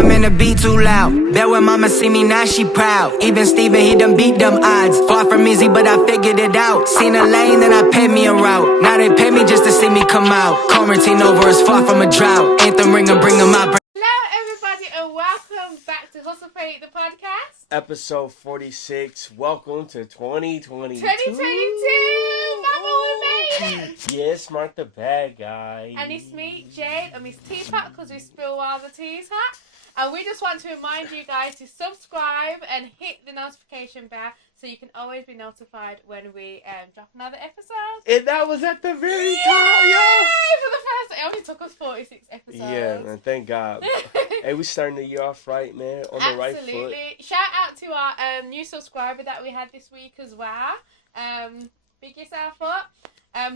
I'm in the beat too loud. Bet when mama see me now she proud. Even Steven, he done beat them odds. Far from easy, but I figured it out. Seen a lane, then I paid me a route. Now they pay me just to see me come out. Quarantine over is far from a drought. Anthem ringer, bring them out. Hello everybody and welcome back to Hustle Fate, the podcast. Episode 46. Welcome to 2022. 2022! Mama, we made it! Yes, MarkThe bad guy. And it's me, Jade, and Miss Teapot, because we spill while the tea's hot. And we just want to remind you guys to subscribe and hit the notification bell so you can always be notified when we drop another episode. And that was at the very Yay! top, yo! For the first, it only took us 46 episodes. Yeah, man, thank God. Hey, we starting the year off right, man, on the right foot. Absolutely. Shout out to our new subscriber that we had this week as well. Big yourself up.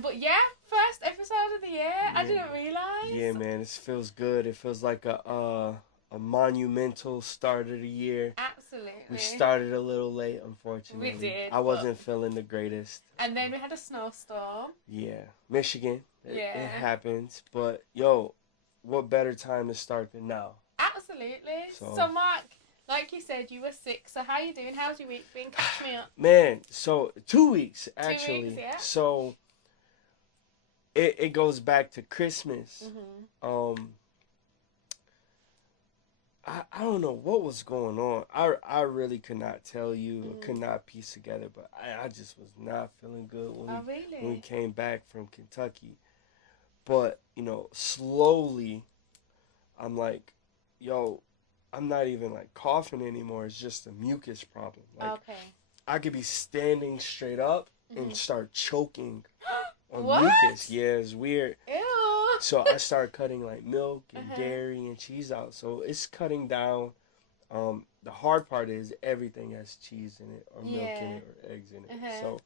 But yeah, first episode of the year. Yeah. I didn't realise. Yeah, man, this feels good. It feels like a monumental start of the year. Absolutely. We started a little late, unfortunately. We did. I wasn't feeling the greatest. And then we had a snowstorm. Yeah. Michigan. Yeah. It happens. But, yo, what better time to start than now? Absolutely. So Mark, like you said, you were sick. So how you doing? How's your week been? Catch me up. Man, so 2 weeks, actually. 2 weeks, yeah. So it goes back to Christmas. Mm-hmm. I don't know what was going on. I really could not tell you, could not piece together, but I just was not feeling good when we came back from Kentucky. But, you know, slowly, I'm like, yo, I'm not even like coughing anymore. It's just a mucus problem. Like, Okay. I could be standing straight up and start choking on What? mucus. Yeah, it's weird. Ew. So I started cutting like milk and dairy and cheese out. So it's cutting down. The hard part is everything has cheese in it or milk in it or eggs in it. So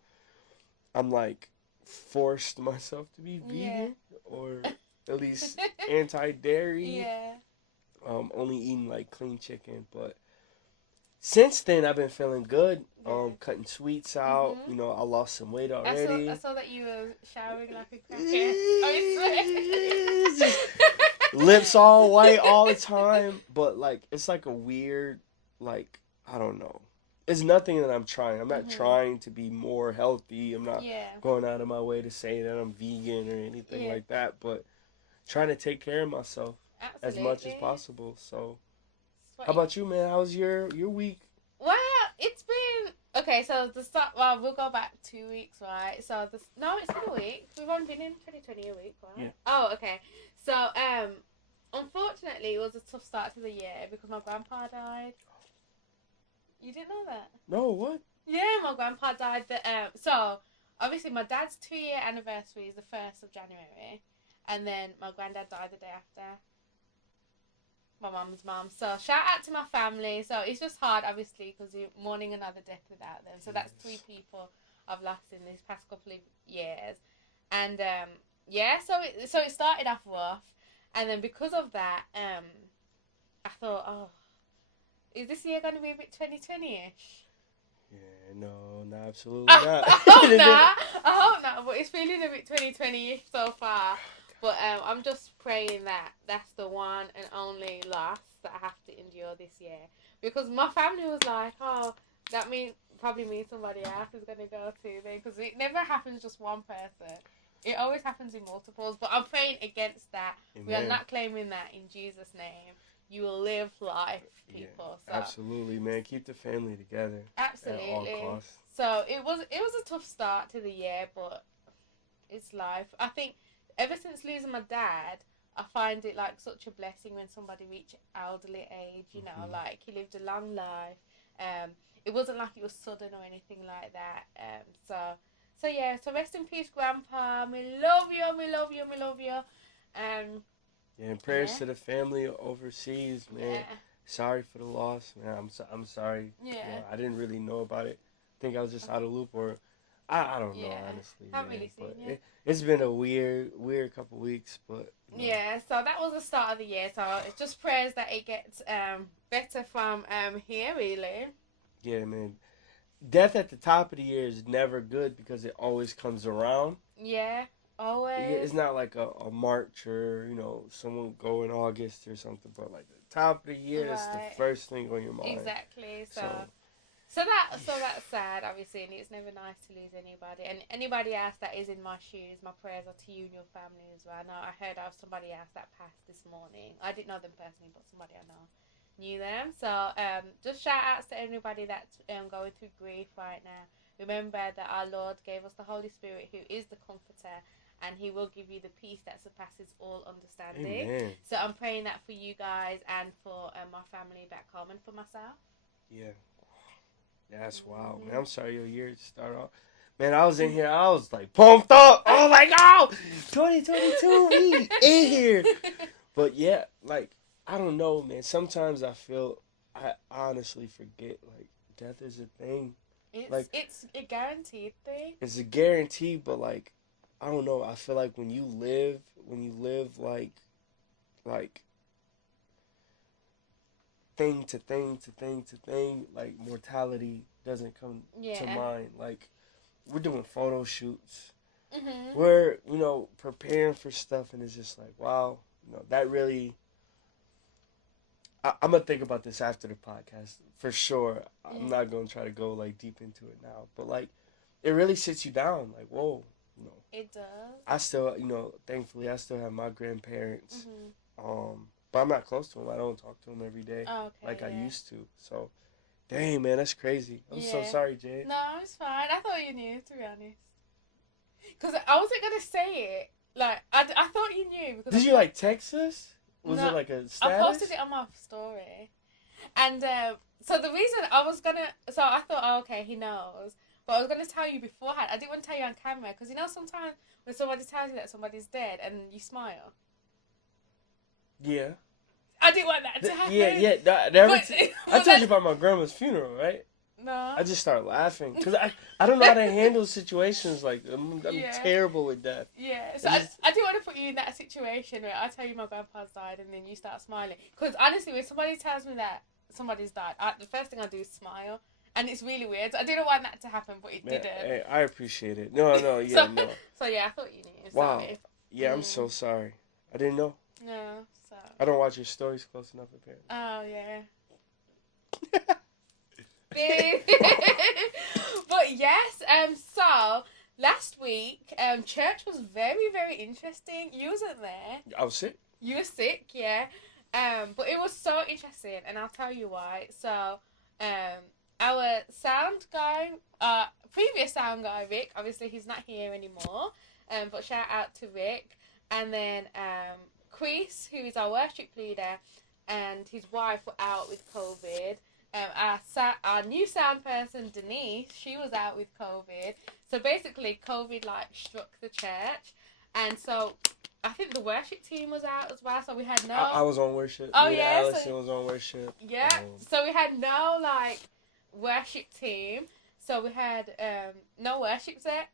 I'm like forced myself to be vegan or at least anti-dairy. Yeah. Only eating like clean chicken. But since then I've been feeling good. Cutting sweets out. You know, I lost some weight already. I saw that you were showering like a crackhead. Lips all white all the time. But like it's like a weird, like, I don't know. It's nothing that I'm trying. I'm not trying to be more healthy. I'm not going out of my way to say that I'm vegan or anything like that. But trying to take care of myself as much as possible. So how about you, man? How's your week? Well, it's been okay. So the start. Well, we'll go back 2 weeks, right? So no, it's been a week. We've only been in 2020 a week, right? Yeah. Oh, okay. So unfortunately, it was a tough start to the year because my grandpa died. You didn't know that? No, what? Yeah, my grandpa died. So obviously, my dad's 2-year anniversary is the 1st of January, and then my granddad died the day after. My mum's mum. So shout out to my family. So it's just hard, obviously, because you're mourning another death without them. So that's 3 people I've lost in these past couple of years. And so it started off rough, and then because of that, I thought, oh, is this year going to be a bit 2020-ish? Yeah, no, absolutely not. I hope not. But it's feeling a bit 2020-ish so far. But I'm just praying that that's the one and only loss that I have to endure this year. Because my family was like, oh, that probably means somebody else is going to go too. Because it never happens just one person. It always happens in multiples. But I'm praying against that. Amen. We are not claiming that in Jesus' name. You will live life, people. Yeah, so. Absolutely, man. Keep the family together. Absolutely. At all costs. So it was a tough start to the year, but it's life. I think ever since losing my dad, I find it like such a blessing when somebody reaches elderly age, you know, like he lived a long life. It wasn't like it was sudden or anything like that. So yeah, so rest in peace, Grandpa. We love you, we love you, we love you. Yeah, and prayers to the family overseas, man. Yeah. Sorry for the loss, man. I'm sorry. Yeah. You know, I didn't really know about it. I think I was just out of loop or I don't know, honestly. Haven't really seen it. It's been a weird couple weeks, but you know. Yeah. So that was the start of the year. So it's just prayers that it gets better from here, really. Yeah, man. Death at the top of the year is never good because it always comes around. Yeah. Always. It's not like a March or, you know, someone go in August or something, but like the top of the year is the first thing on your mind. Exactly. So that's sad, obviously, and it's never nice to lose anybody. And anybody else that is in my shoes, my prayers are to you and your family as well. Now, I heard of somebody else that passed this morning. I didn't know them personally, but somebody I know knew them. So just shout outs to anybody that's going through grief right now. Remember that our Lord gave us the Holy Spirit, who is the Comforter, and He will give you the peace that surpasses all understanding. Amen. So I'm praying that for you guys and for my family back home and for myself. Yeah. That's wild, man. I'm sorry your year started off. Man, I was in here. I was like pumped up. I was like, oh, 2022, we in here. But yeah, like, I don't know, man. Sometimes I honestly forget, like, death is a thing. It's a guaranteed thing. It's a guarantee, but like, I don't know. I feel like when you live like thing to thing to thing to thing, like mortality doesn't come to mind. Like, we're doing photo shoots. Mm-hmm. We're, you know, preparing for stuff, and it's just like, wow, you know, that really. I'm gonna think about this after the podcast for sure. I'm not gonna try to go like deep into it now, but like, it really sits you down. Like, whoa, you know. It does. I still, you know, thankfully, I still have my grandparents. Mm-hmm. But I'm not close to them. I don't talk to them every day like I used to. So, dang, man, that's crazy. I'm so sorry, Jade. No, it's fine. I thought you knew, to be honest. Because I wasn't going to say it. Like, I thought you knew. Because Did you, like, text us? Was it, like, a status? I posted it on my story. And so the reason I was going to... So I thought, oh, okay, he knows. But I was going to tell you beforehand. I didn't want to tell you on camera. Because, you know, sometimes when somebody tells you that somebody's dead and you smile... Yeah. I didn't want that to happen. I told you about my grandma's funeral, right? No. I just started laughing. Because I don't know how to handle situations like I'm terrible with that. Yeah. So I didn't want to put you in that situation where I tell you my grandpa's died and then you start smiling. Because honestly, when somebody tells me that somebody's died, the first thing I do is smile. And it's really weird. So I didn't want that to happen, but it didn't. Hey, I appreciate it. No, no. So yeah, I thought you knew. Wow. Sorry. Yeah, I'm so sorry. I didn't know. No, so. I don't watch your stories close enough, apparently. Oh, yeah. But yes, so last week, church was very, very interesting. You wasn't there. I was sick. You were sick, yeah. But it was so interesting, and I'll tell you why. So, our sound guy, previous sound guy, Rick, obviously he's not here anymore. But shout out to Rick. And then, Chris, who is our worship leader, and his wife were out with COVID. Our new sound person, Denise, she was out with COVID. So basically, COVID struck the church, and so I think the worship team was out as well. So we had no. I was on worship. Oh yeah, Allison was on worship. Yeah, so we had no worship team. So we had no worship set.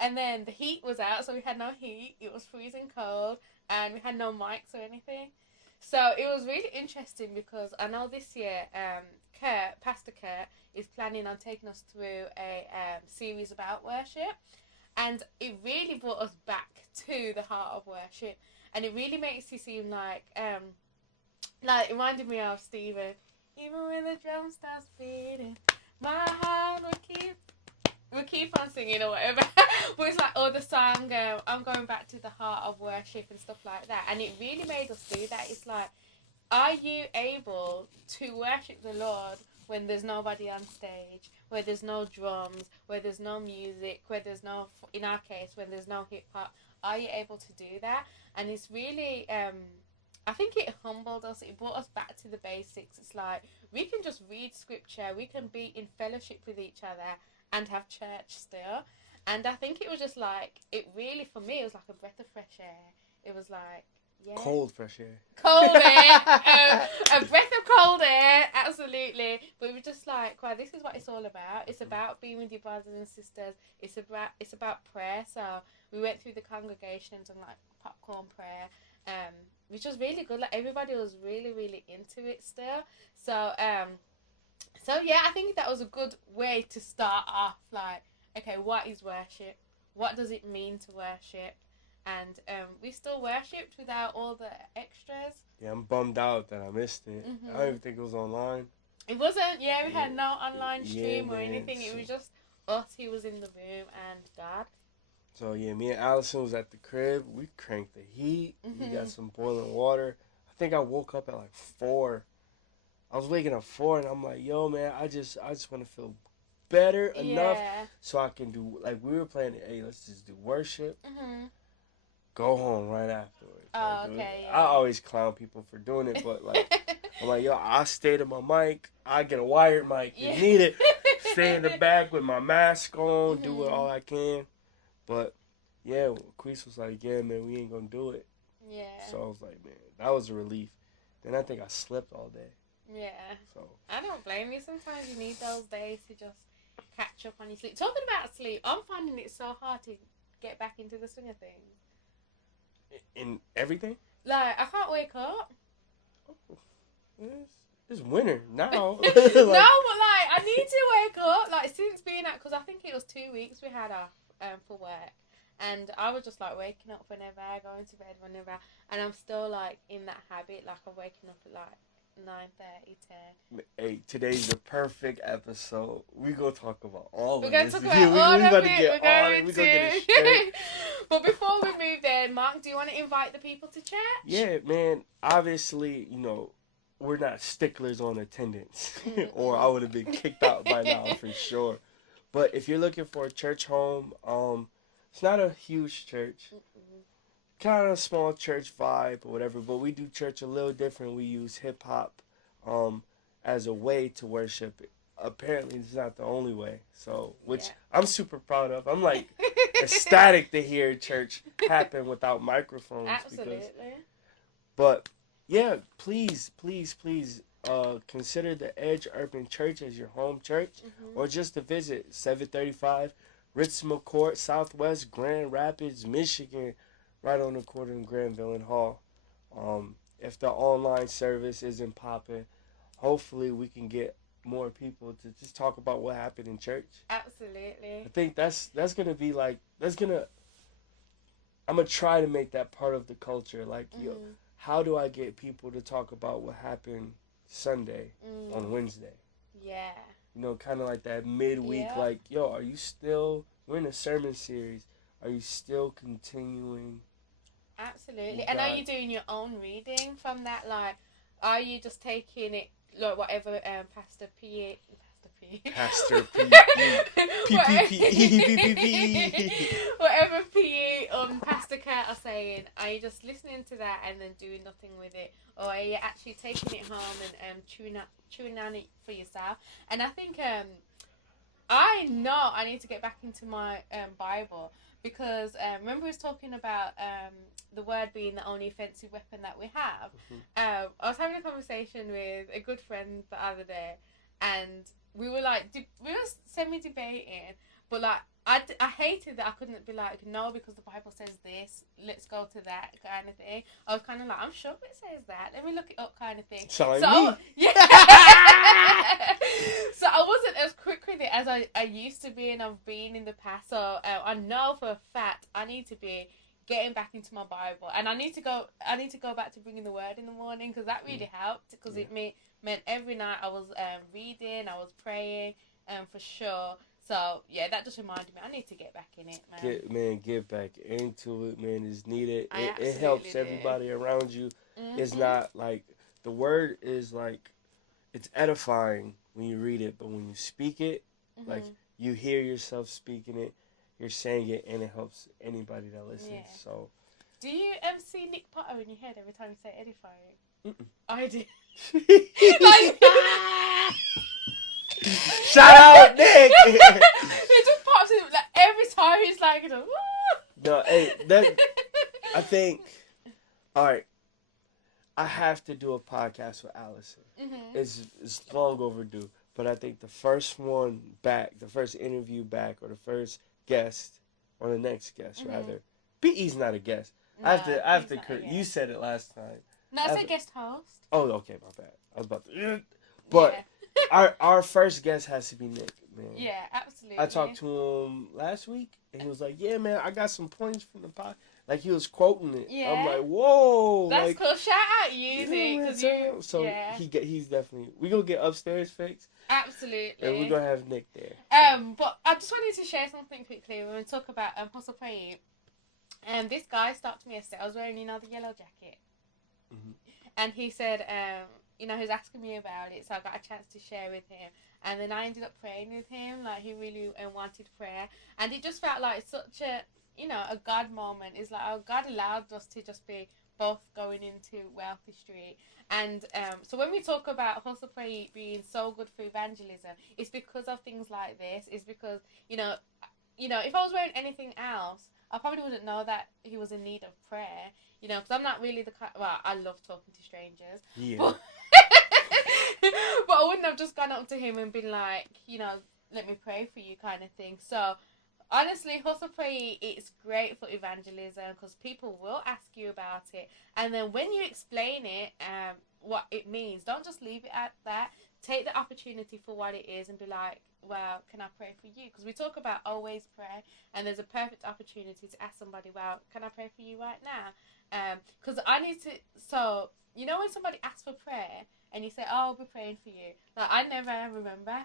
And then the heat was out, so we had no heat. It was freezing cold, and we had no mics or anything. So it was really interesting because I know this year, Pastor Kurt, is planning on taking us through a series about worship. And it really brought us back to the heart of worship. And it really makes you seem like it reminded me of Stephen. Even when the drum starts beating, my heart will keep on singing or whatever. But it's the song, I'm going back to the heart of worship and stuff like that. And it really made us do that. It's like, are you able to worship the Lord when there's nobody on stage, where there's no drums, where there's no music, where there's no, in our case, when there's no hip hop? Are you able to do that? And it's really, I think it humbled us. It brought us back to the basics. It's like, we can just read scripture. We can be in fellowship with each other and have church still. And I think it was just it really, for me, it was like a breath of fresh air. It was cold fresh air. Cold air. A breath of cold air, absolutely. But we were just wow, this is what it's all about. It's about being with your brothers and sisters. It's about prayer. So we went through the congregations and popcorn prayer, which was really good. Everybody was really, really into it still. So yeah, I think that was a good way to start off. Okay, what is worship? What does it mean to worship? and we still worshipped without all the extras. Yeah, I'm bummed out that I missed it. I don't even think it was online. It wasn't. Yeah, we had no online stream or man, anything. It was just us. He was in the room and God. So yeah, me and Allison was at the crib. We cranked the heat. We got some boiling water. I think I woke up at like 4. I was waking up 4, and I'm like, yo, man, I just want to feel better enough so I can do, like, we were planning, hey, let's just do worship. Go home right afterwards. Oh, okay. I always clown people for doing it, but like, I'm like, yo, I stay to my mic. I get a wired mic. You need it. Stay in the back with my mask on. Do it all I can. But yeah, Queese was like, yeah, man, we ain't gonna do it. Yeah. So I was like, man, that was a relief. Then I think I slept all day. Yeah. So I don't blame you. Sometimes you need those days to just catch up on your sleep. Talking about sleep, I'm finding it so hard to get back into the swing of things. In everything? Like, I can't wake up. It's winter now. Like, no, but like, I need to wake up. Like, since being at, because I think it was 2 weeks we had off for work. And I was just like waking up whenever, going to bed whenever. And I'm still like in that habit. Like, I'm waking up at like 9:30, 10. Hey, today's the perfect episode. We gonna talk about all We're of going this. to talk about all of it. We're gonna get it straight. But before we move in, Mark, do you want to invite the people to church? Yeah, man. Obviously, you know, we're not sticklers on attendance, or I would have been kicked out by now for sure. But if you're looking for a church home, it's not a huge church. Kind of a small church vibe or whatever, but we do church a little different. We use hip hop as a way to worship. Apparently, it's not the only way. So, which I'm super proud of. I'm like ecstatic to hear church happen without microphones. Absolutely. But yeah, please consider the Edge Urban Church as your home church, or just to visit 735 Ritzma Court, Southwest Grand Rapids, Michigan. Right on the corner in Granville and Hall. If the online service isn't popping, hopefully we can get more people to just talk about what happened in church. Absolutely. I think that's gonna be like I'm gonna try to make that part of the culture. Like, yo, how do I get people to talk about what happened Sunday on Wednesday? Yeah. You know, kind of like that midweek. Like, yo, are you still? We're in a sermon series. Are you still continuing? Absolutely. And are you doing your own reading from that? Like, are you just taking it, like, whatever Pastor P. Whatever PE Pastor Kurt are saying, are you just listening to that and then doing nothing with it? Or are you actually taking it home and chewing on it for yourself? And I think I know I need to get back into my Bible. Because remember we was talking about the word being the only offensive weapon that we have. I was having a conversation with a good friend the other day, and we were like, we were semi-debating, but like I hated that I couldn't be like, no, because the Bible says this, let's go to that kind of thing. I was kind of like, I'm sure it says that, let me look it up kind of thing. So me. Yeah. So I wasn't as quick with it as I used to be, and I've been in the past. So I know for a fact I need to be getting back into my Bible, and I need to go back to bringing the word in the morning, because that really helped, because it meant every night I was reading, I was praying, for sure. So yeah, that just reminded me I need to get back in it, man. Get back into it, man. It's needed. It helps everybody around you. It's not like the word is like, it's edifying when you read it, but when you speak it, like you hear yourself speaking it, you're saying it, and it helps anybody that listens. Yeah. So, do you see Nick Potter in your head every time you say edifying? I do. Like, shout out Nick. It just pops in like every time. He's like, you know, no, hey, I think. All right, I have to do a podcast with Allison. It's long overdue, but I think the first one back, the first interview back, or the first guest, or the next guest rather. BE's not a guest. No, I have to. You said it last time. No, I said guest host. Oh, okay, my bad. I was about to. But our first guest has to be Nick, man. Yeah, absolutely. I talked to him last week, and he was like, "Yeah, man, I got some points from the pod." like he was quoting it. Yeah. I'm like, whoa. That's like, cool. Shout out you, because you. So yeah. he's definitely. We gonna get upstairs fixed. Absolutely. And we're gonna have Nick there. But I just wanted to share something quickly when we talk about hustle praying. This guy stopped me yesterday. I was wearing, the yellow jacket. Mm-hmm. And he said, he was asking me about it, so I got a chance to share with him. And then I ended up praying with him, like he really wanted prayer. And it just felt like such a, a God moment. It's like, oh, God allowed us to just be both going into Wealthy Street. And so when we talk about hustle pray being so good for evangelism, it's because of things like this. It's because, if I was wearing anything else, I probably wouldn't know that he was in need of prayer, because I'm not really the kind. Well, I love talking to strangers. Yeah. But, but I wouldn't have just gone up to him and been like, let me pray for you kind of thing. So, honestly, hustle pray, it's great for evangelism because people will ask you about it. And then when you explain it, what it means, don't just leave it at that. Take the opportunity for what it is and be like, well, can I pray for you? Because we talk about always pray, and there's a perfect opportunity to ask somebody, well, can I pray for you right now? Because I need to, so, when somebody asks for prayer, and you say, oh, I'll be praying for you. Like, I never remember.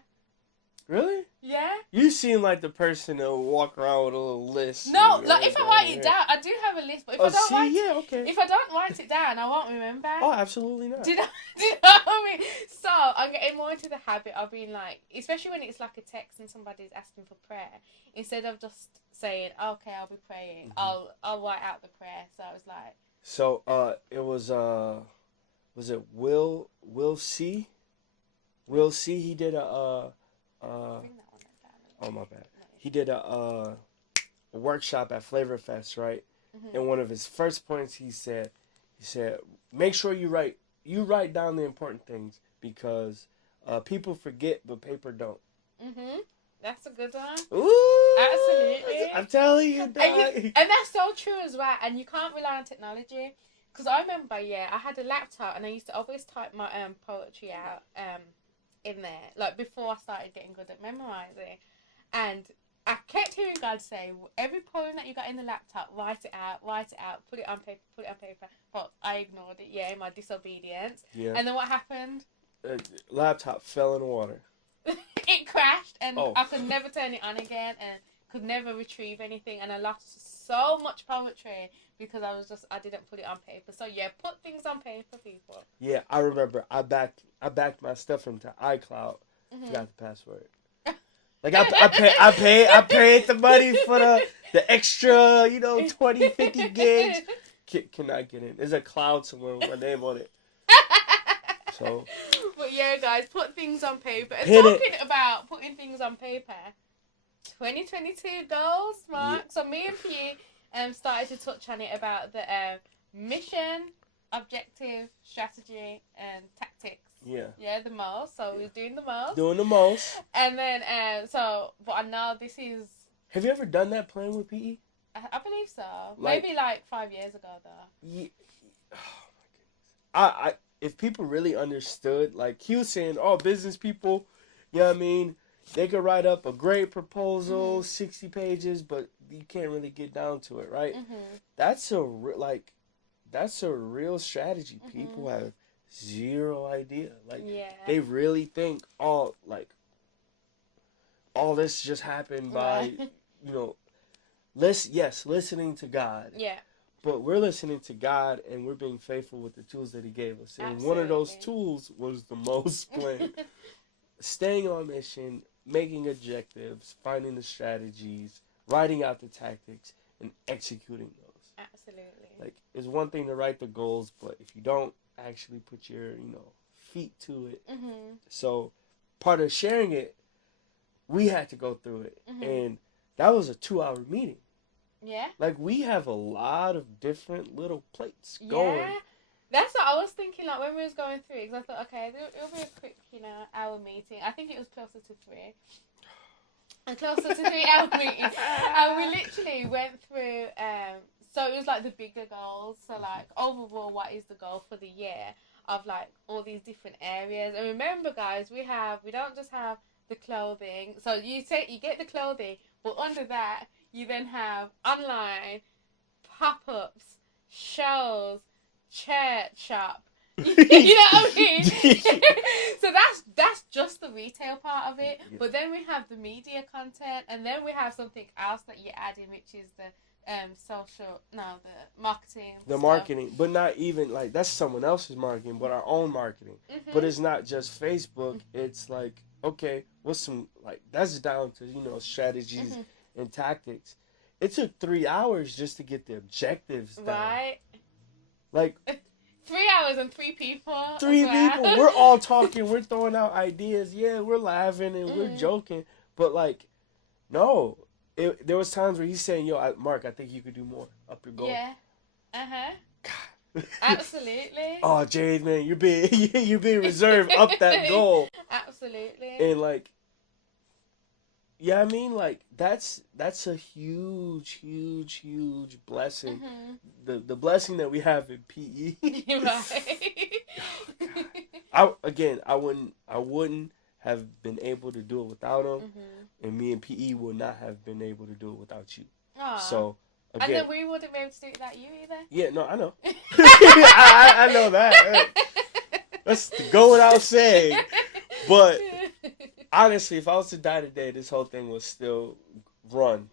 Really? Yeah. You seem like the person that will walk around with a little list. No, like if I write it down, I do have a list, but if I don't write it down, I won't remember. Oh, absolutely not. Do you know what I mean? So I'm getting more into the habit of being like, especially when it's like a text and somebody's asking for prayer, instead of just saying, okay, I'll be praying, I'll write out the prayer. So I was like. So it was it Will C? Will C? He did a oh my bad. He did a workshop at Flavor Fest, right? Mm-hmm. And one of his first points he said, make sure you write down the important things because people forget but paper don't. Mhm. That's a good one. Ooh, absolutely. I'm telling you, and that's so true as well. And you can't rely on technology because I remember, I had a laptop and I used to always type my poetry out in there, like before I started getting good at memorizing. And I kept hearing God say, every poem that you got in the laptop, write it out, put it on paper. But I ignored it, in my disobedience. Yeah. And then what happened? Laptop fell in the water. It crashed, and I could never turn it on again, and could never retrieve anything. And I lost so much poetry because I didn't put it on paper. So put things on paper, people. Yeah, I remember I backed my stuff into iCloud. Mm-hmm. Forgot the password. Like I paid the money for the extra, 20, 50 gigs. Cannot get in. There's a cloud somewhere with my name on it. So. But guys, put things on paper. And talking about putting things on paper, 2022 goals, Mark. Yeah. So me and P started to touch on it about the mission, objective, strategy, and tactics. Yeah. Yeah, the most. So we're doing the most. Doing the most. And then, but I know this is. Have you ever done that playing with PE? I believe so. Maybe like 5 years ago, though. Yeah. Oh my goodness. If people really understood, like he was saying, business people, they could write up a great proposal, 60 pages, but you can't really get down to it, right? Mm-hmm. That's a real strategy. Mm-hmm. People have zero idea. They really think all this just happened by, listening to God. Yeah. But we're listening to God and we're being faithful with the tools that He gave us. And one of those tools was the most plan. Staying on mission, making objectives, finding the strategies, writing out the tactics, and executing those. Absolutely. It's one thing to write the goals, but if you don't actually put your, feet to it. Mm-hmm. So part of sharing it, we had to go through it. Mm-hmm. And that was a 2-hour meeting. Yeah. We have a lot of different little plates going. Yeah. That's what I was thinking, when we was going through it, because I thought, okay, it'll be a quick, hour meeting. I think it was closer to 3. A closer to 3 hour meeting. And we literally went through, so it was the bigger goals. So overall, what is the goal for the year of all these different areas? And remember, guys, we don't just have the clothing. So you get the clothing, but under that, you then have online, pop-ups, shows, church shop. You know what I mean? So that's just the retail part of it. Yeah. But then we have the media content, and then we have something else that you add in, which is the the marketing. The marketing, but not even like that's someone else's marketing, but our own marketing. Mm-hmm. But it's not just Facebook. It's like, okay, what's some like that's down to strategies and tactics. It took 3 hours just to get the objectives down. Right. Like 3 hours and 3 people. 3 people. We're all talking. We're throwing out ideas. Yeah, we're laughing and we're joking. But like, no. There was times where he's saying, "Yo, Mark, I think you could do more. Up your goal." Yeah. Absolutely. Oh, Jade, man, you're being reserved. Up that goal. Absolutely. And like, yeah, I mean, like that's a huge blessing. Mm-hmm. The blessing that we have in PE. Right. I wouldn't have been able to do it without him, and me and PE would not have been able to do it without you. Aww. So again, and then we wouldn't be able to do it without you either. Yeah, no, I know. I know that. That's go without saying. But honestly, if I was to die today, this whole thing would still run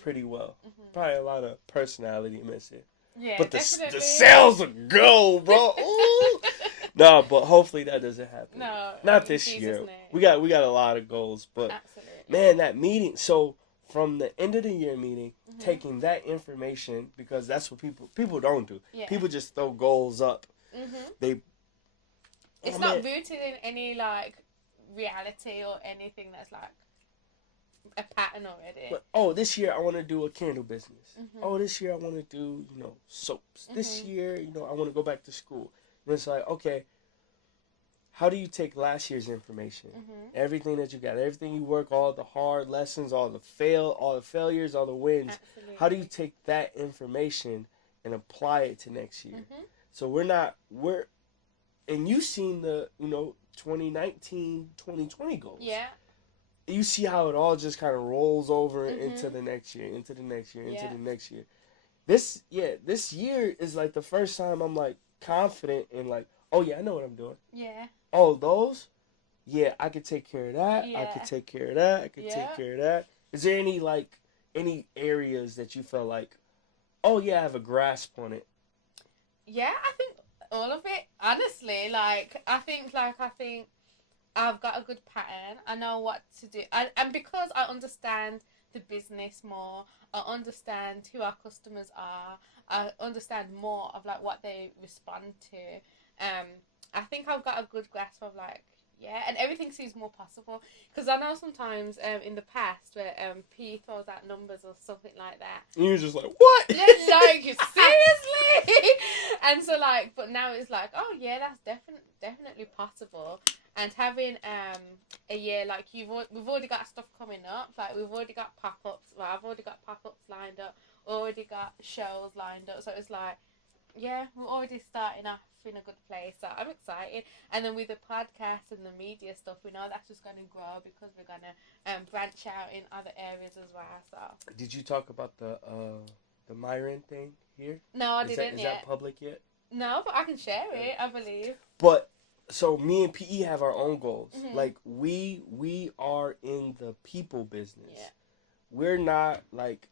pretty well. Mm-hmm. Probably a lot of personality missing. Yeah, but the sales would go, bro. Ooh. No, but hopefully that doesn't happen. No, not this year. Name. We got a lot of goals, but absolutely. Man, that meeting. So from the end of the year meeting, taking that information, because that's what people don't do. Yeah. People just throw goals up. Mm-hmm. It's not rooted in any like reality or anything that's like a pattern already. But, this year I want to do a candle business. Mm-hmm. This year I want to do soaps. This year I want to go back to school. And it's like, okay, how do you take last year's information, everything that you got, everything you work, all the hard lessons, all the failures, all the wins? Absolutely. How do you take that information and apply it to next year? So and you've seen the 2019, 2020 goals. Yeah. You see how it all just kind of rolls over into the next year, into the next year, into the next year. This year is like the first time I'm like confident in like, oh yeah, I know what I'm doing. Yeah. Oh, those? Yeah, I could take care of that. Yeah. I could take care of that. I could take care of that. Is there any areas that you felt like, oh yeah, I have a grasp on it? Yeah, I think all of it. Honestly, I think I've got a good pattern. I know what to do. And because I understand the business more, I understand who our customers are, I understand more of like what they respond to. I think I've got a good grasp of and everything seems more possible. Because I know sometimes in the past where P throws out numbers or something like that. And you're just like, what? Like, seriously? And so but now it's like, oh yeah, that's definitely possible. And having a year we've already got stuff coming up. Like we've already got pop-ups. Well, I've already got pop-ups lined up. Already got shows lined up. So it's like, yeah, we're already starting off in a good place. So I'm excited. And then with the podcast and the media stuff, we know that's just going to grow because we're going to branch out in other areas as well. So did you talk about the Myron thing here? No, I didn't yet. Is that public yet? No, but I can share it, I believe. But so me and PE have our own goals. Like we are in the people business. Yeah. We're not like.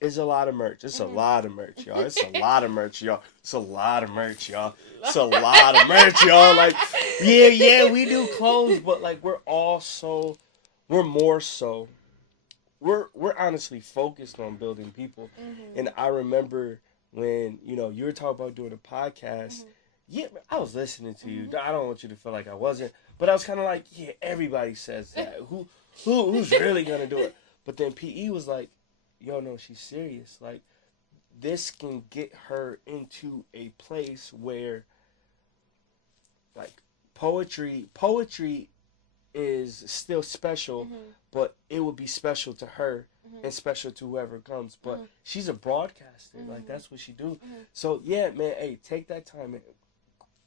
It's a lot of merch. It's a lot of merch, y'all. It's a lot of merch, y'all. It's a lot of merch, y'all. It's a lot of merch, y'all. Like, yeah, we do clothes, but like we're honestly focused on building people. And I remember when, you were talking about doing a podcast. Yeah, I was listening to you. I don't want you to feel like I wasn't, but I was kind of like, yeah, everybody says that. Who's really gonna do it? But then PE was like, yo, no, she's serious. Like, this can get her into a place where, like, poetry is still special, but it would be special to her and special to whoever comes. But she's a broadcaster. Like, that's what she do. So, yeah, man, hey, take that time and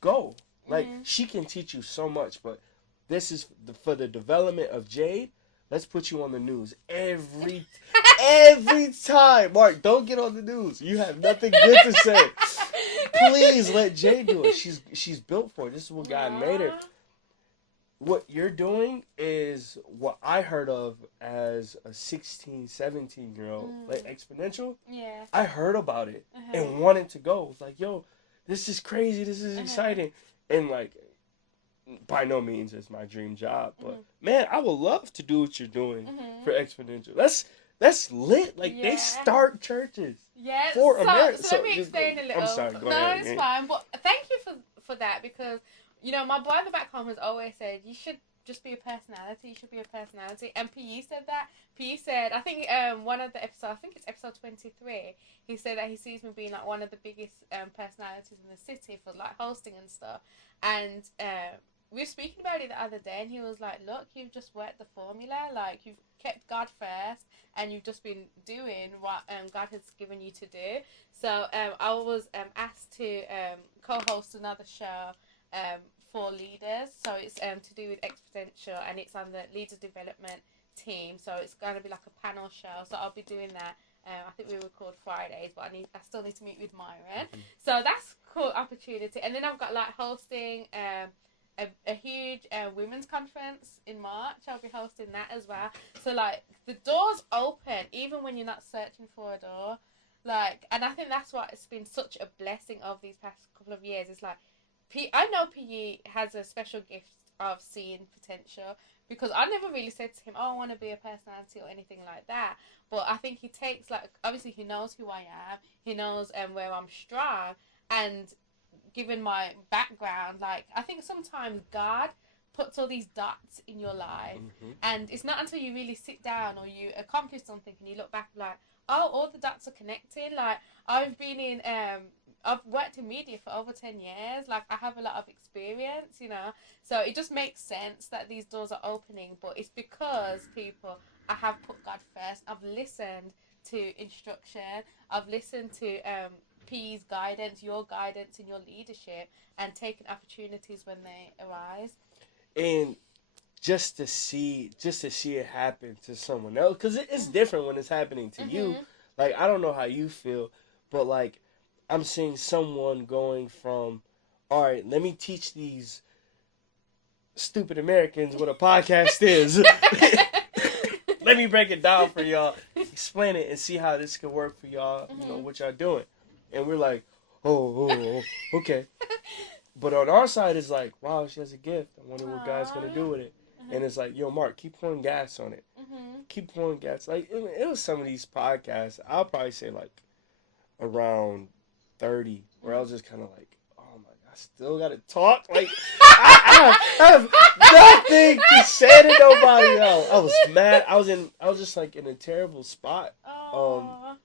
go. Like, she can teach you so much, but this is for the development of Jade. Let's put you on the news every Every time. Mark, don't get on the news. You have nothing good to say. Please let Jade do it. She's built for it. This is what God made her. What you're doing is what I heard of as a 16, 17-year-old, like exponential. Yeah. I heard about it and wanted to go. It was like, yo, this is crazy. This is exciting. And like, by no means is my dream job, but man, I would love to do what you're doing for exponential. That's lit. Like they start churches. Yeah. For America. So let me explain a little. I'm sorry. Go no, ahead. it's fine. But thank you for that, because you know my brother back home has always said you should just be a personality. You should be a personality. And PE said that. PE said, I think one of the episodes, I think it's episode 23. He said that he sees me being like one of the biggest personalities in the city for like hosting and stuff. And we were speaking about it the other day, and he was like, look, you've just worked the formula. Like, you've kept God first, and you've just been doing what God has given you to do. So I was asked to co-host another show for leaders. So it's to do with exponential, and it's on the leaders development team. So it's going to be like a panel show. So I'll be doing that. I think we record Fridays, but I still need to meet with Myron. So that's a cool opportunity. And then I've got like hosting a huge women's conference in March. I'll be hosting that as well. So like the door's open even when you're not searching for a door. Like, and I think that's why it's been such a blessing of these past couple of years. It's like I know PE has a special gift of seeing potential, because I never really said to him, oh, I want to be a personality or anything like that. But I think he takes, like, obviously he knows who I am. He knows where I'm strong. And given my background, like, I think sometimes God puts all these dots in your life. And it's not until you really sit down or you accomplish something and you look back like, oh, all the dots are connecting. Like, I've been in... I've worked in media for over 10 years. Like, I have a lot of experience, you know. So it just makes sense that these doors are opening. But it's because, people, I have put God first. I've listened to instruction. I've listened to P's guidance, your guidance in your leadership, and taken opportunities when they arise. And just to see it happen to someone else, because it's different when it's happening to you. Like, I don't know how you feel, but like, I'm seeing someone going from, all right, let me teach these stupid Americans what a podcast is. Let me break it down for y'all, explain it, and see how this could work for y'all, you know, what y'all doing. And we're like, oh, okay. But on our side, it's like, wow, she has a gift. I wonder what God's going to do with it. And it's like, yo, Mark, keep pouring gas on it. Keep pouring gas. Like, it was some of these podcasts, I'll probably say, like, around 30, where I was just kind of like, oh my God, I still gotta talk. Like, I have nothing to say to nobody else. I was mad. I was just like in a terrible spot. I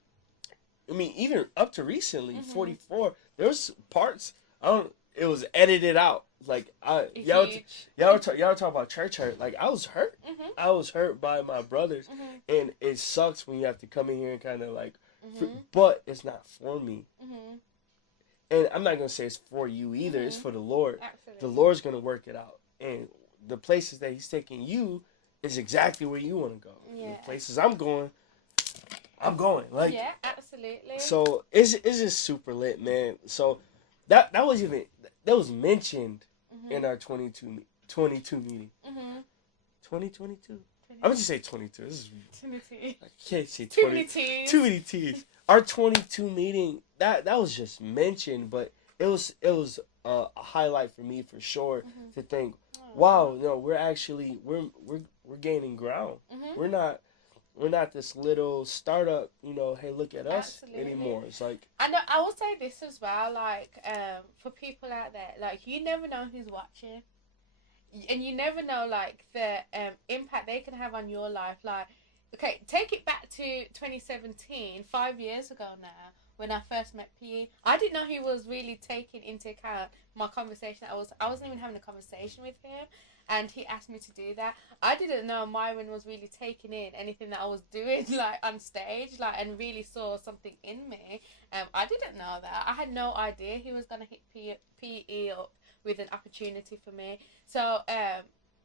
mean, even up to recently, 44, there was parts. It was edited out. Like, y'all were talking about church hurt. Like, I was hurt. I was hurt by my brothers, and it sucks when you have to come in here and kind of like. But it's not for me. And I'm not going to say it's for you either. It's for the Lord. Absolutely. The Lord's going to work it out. And the places that he's taking you is exactly where you want to go. Yeah. The places I'm going. Like, yeah, absolutely. So it's just super lit, man. So that was mentioned in our 22 meeting. 2022? I'm going to say 22. This is, I can't say 20. Too many T's. Our 22 meeting, that was just mentioned, but it was a highlight for me for sure to think, wow, no, we're actually we're gaining ground. We're not this little startup, you know, hey, look at us anymore. It's like, and I will say this as well, like for people out there, like, you never know who's watching. And you never know, like, the impact they can have on your life. Like, okay, take it back to 2017, 5 years ago now, when I first met PE. I didn't know he was really taking into account my conversation. I wasn't even having a conversation with him, and he asked me to do that. I didn't know Myron was really taking in anything that I was doing, like, on stage, like, and really saw something in me. I didn't know that. I had no idea he was going to hit PE up with an opportunity for me. So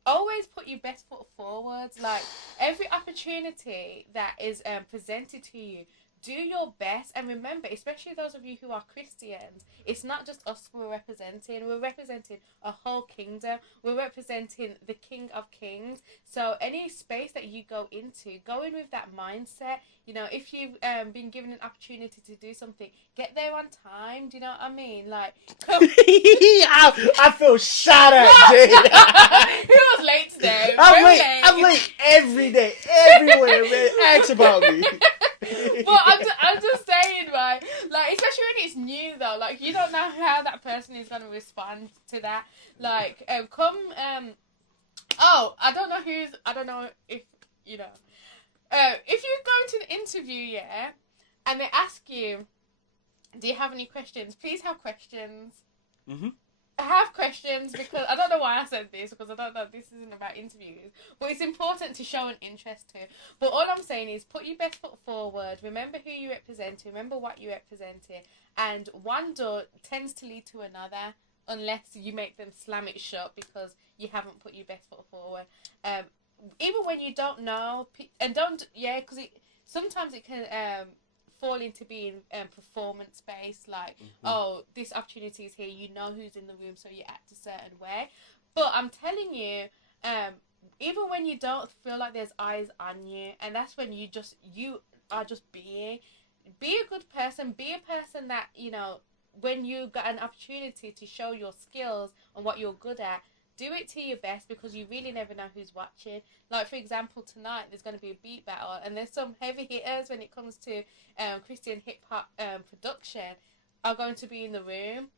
always put your best foot forward. Like, every opportunity that is presented to you, do your best. And remember, especially those of you who are Christians, it's not just us we're representing. We're representing a whole kingdom. We're representing the King of Kings. So any space that you go into, go in with that mindset. You know, if you've been given an opportunity to do something, get there on time. Do you know what I mean? Like, I feel shot at, Jade. Who was late today? I'm late every day, everywhere, man. Ask about me. But I'm just saying, right? Like, especially when it's new, though. Like, you don't know how that person is going to respond to that. Like, oh, I don't know if, you know. If you go into an interview, yeah, and they ask you, do you have any questions? Please have questions. Mm-hmm. Have questions, because I don't know why I said this, because I don't know, this isn't about interviews, but it's important to show an interest to. But all I'm saying is, put your best foot forward, remember who you represent, remember what you represented, and one door tends to lead to another, unless you make them slam it shut because you haven't put your best foot forward. Even when you don't know, and don't, yeah, because sometimes it can fall into being performance based, like, oh, this opportunity is here, you know who's in the room, so you act a certain way. But I'm telling you, even when you don't feel like there's eyes on you, and that's when you are just be a good person, be a person that, you know, when you got an opportunity to show your skills and what you're good at, do it to your best, because you really never know who's watching. Like, for example, tonight there's going to be a beat battle, and there's some heavy hitters when it comes to Christian hip-hop production are going to be in the room.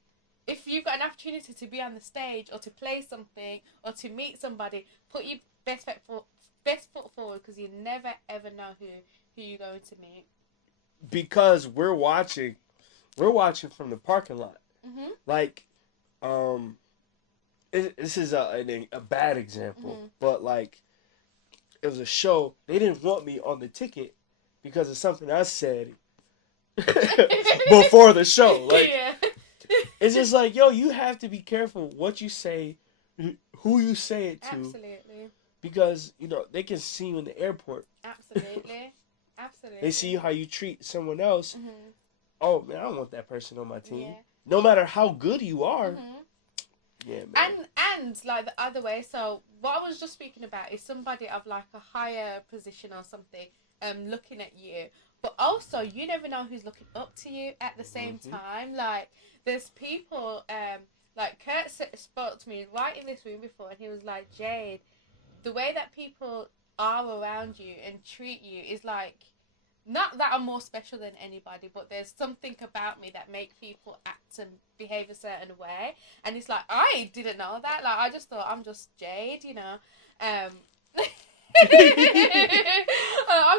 If you've got an opportunity to be on the stage or to play something or to meet somebody, put your best foot forward, because you never, ever know who you're going to meet. Because we're watching from the parking lot. Mm-hmm. Like, this is a bad example, but like, it was a show. They didn't want me on the ticket because of something I said before the show. Like, yeah. It's just like, yo, you have to be careful what you say, who you say it to. Absolutely. Because, you know, they can see you in the airport. Absolutely. Absolutely. They see how you treat someone else. Mm-hmm. Oh, man, I don't want that person on my team. Yeah. No matter how good you are. Mm-hmm. Yeah, man. And like the other way, so what I was just speaking about is somebody of like a higher position or something looking at you, but also you never know who's looking up to you at the same time. Like, there's people like Kurt spoke to me right in this room before, and he was like, Jade, the way that people are around you and treat you is like, not that I'm more special than anybody, but there's something about me that make people act and behave a certain way. And it's like, I didn't know that. Like, I just thought I'm just Jade, you know. I'm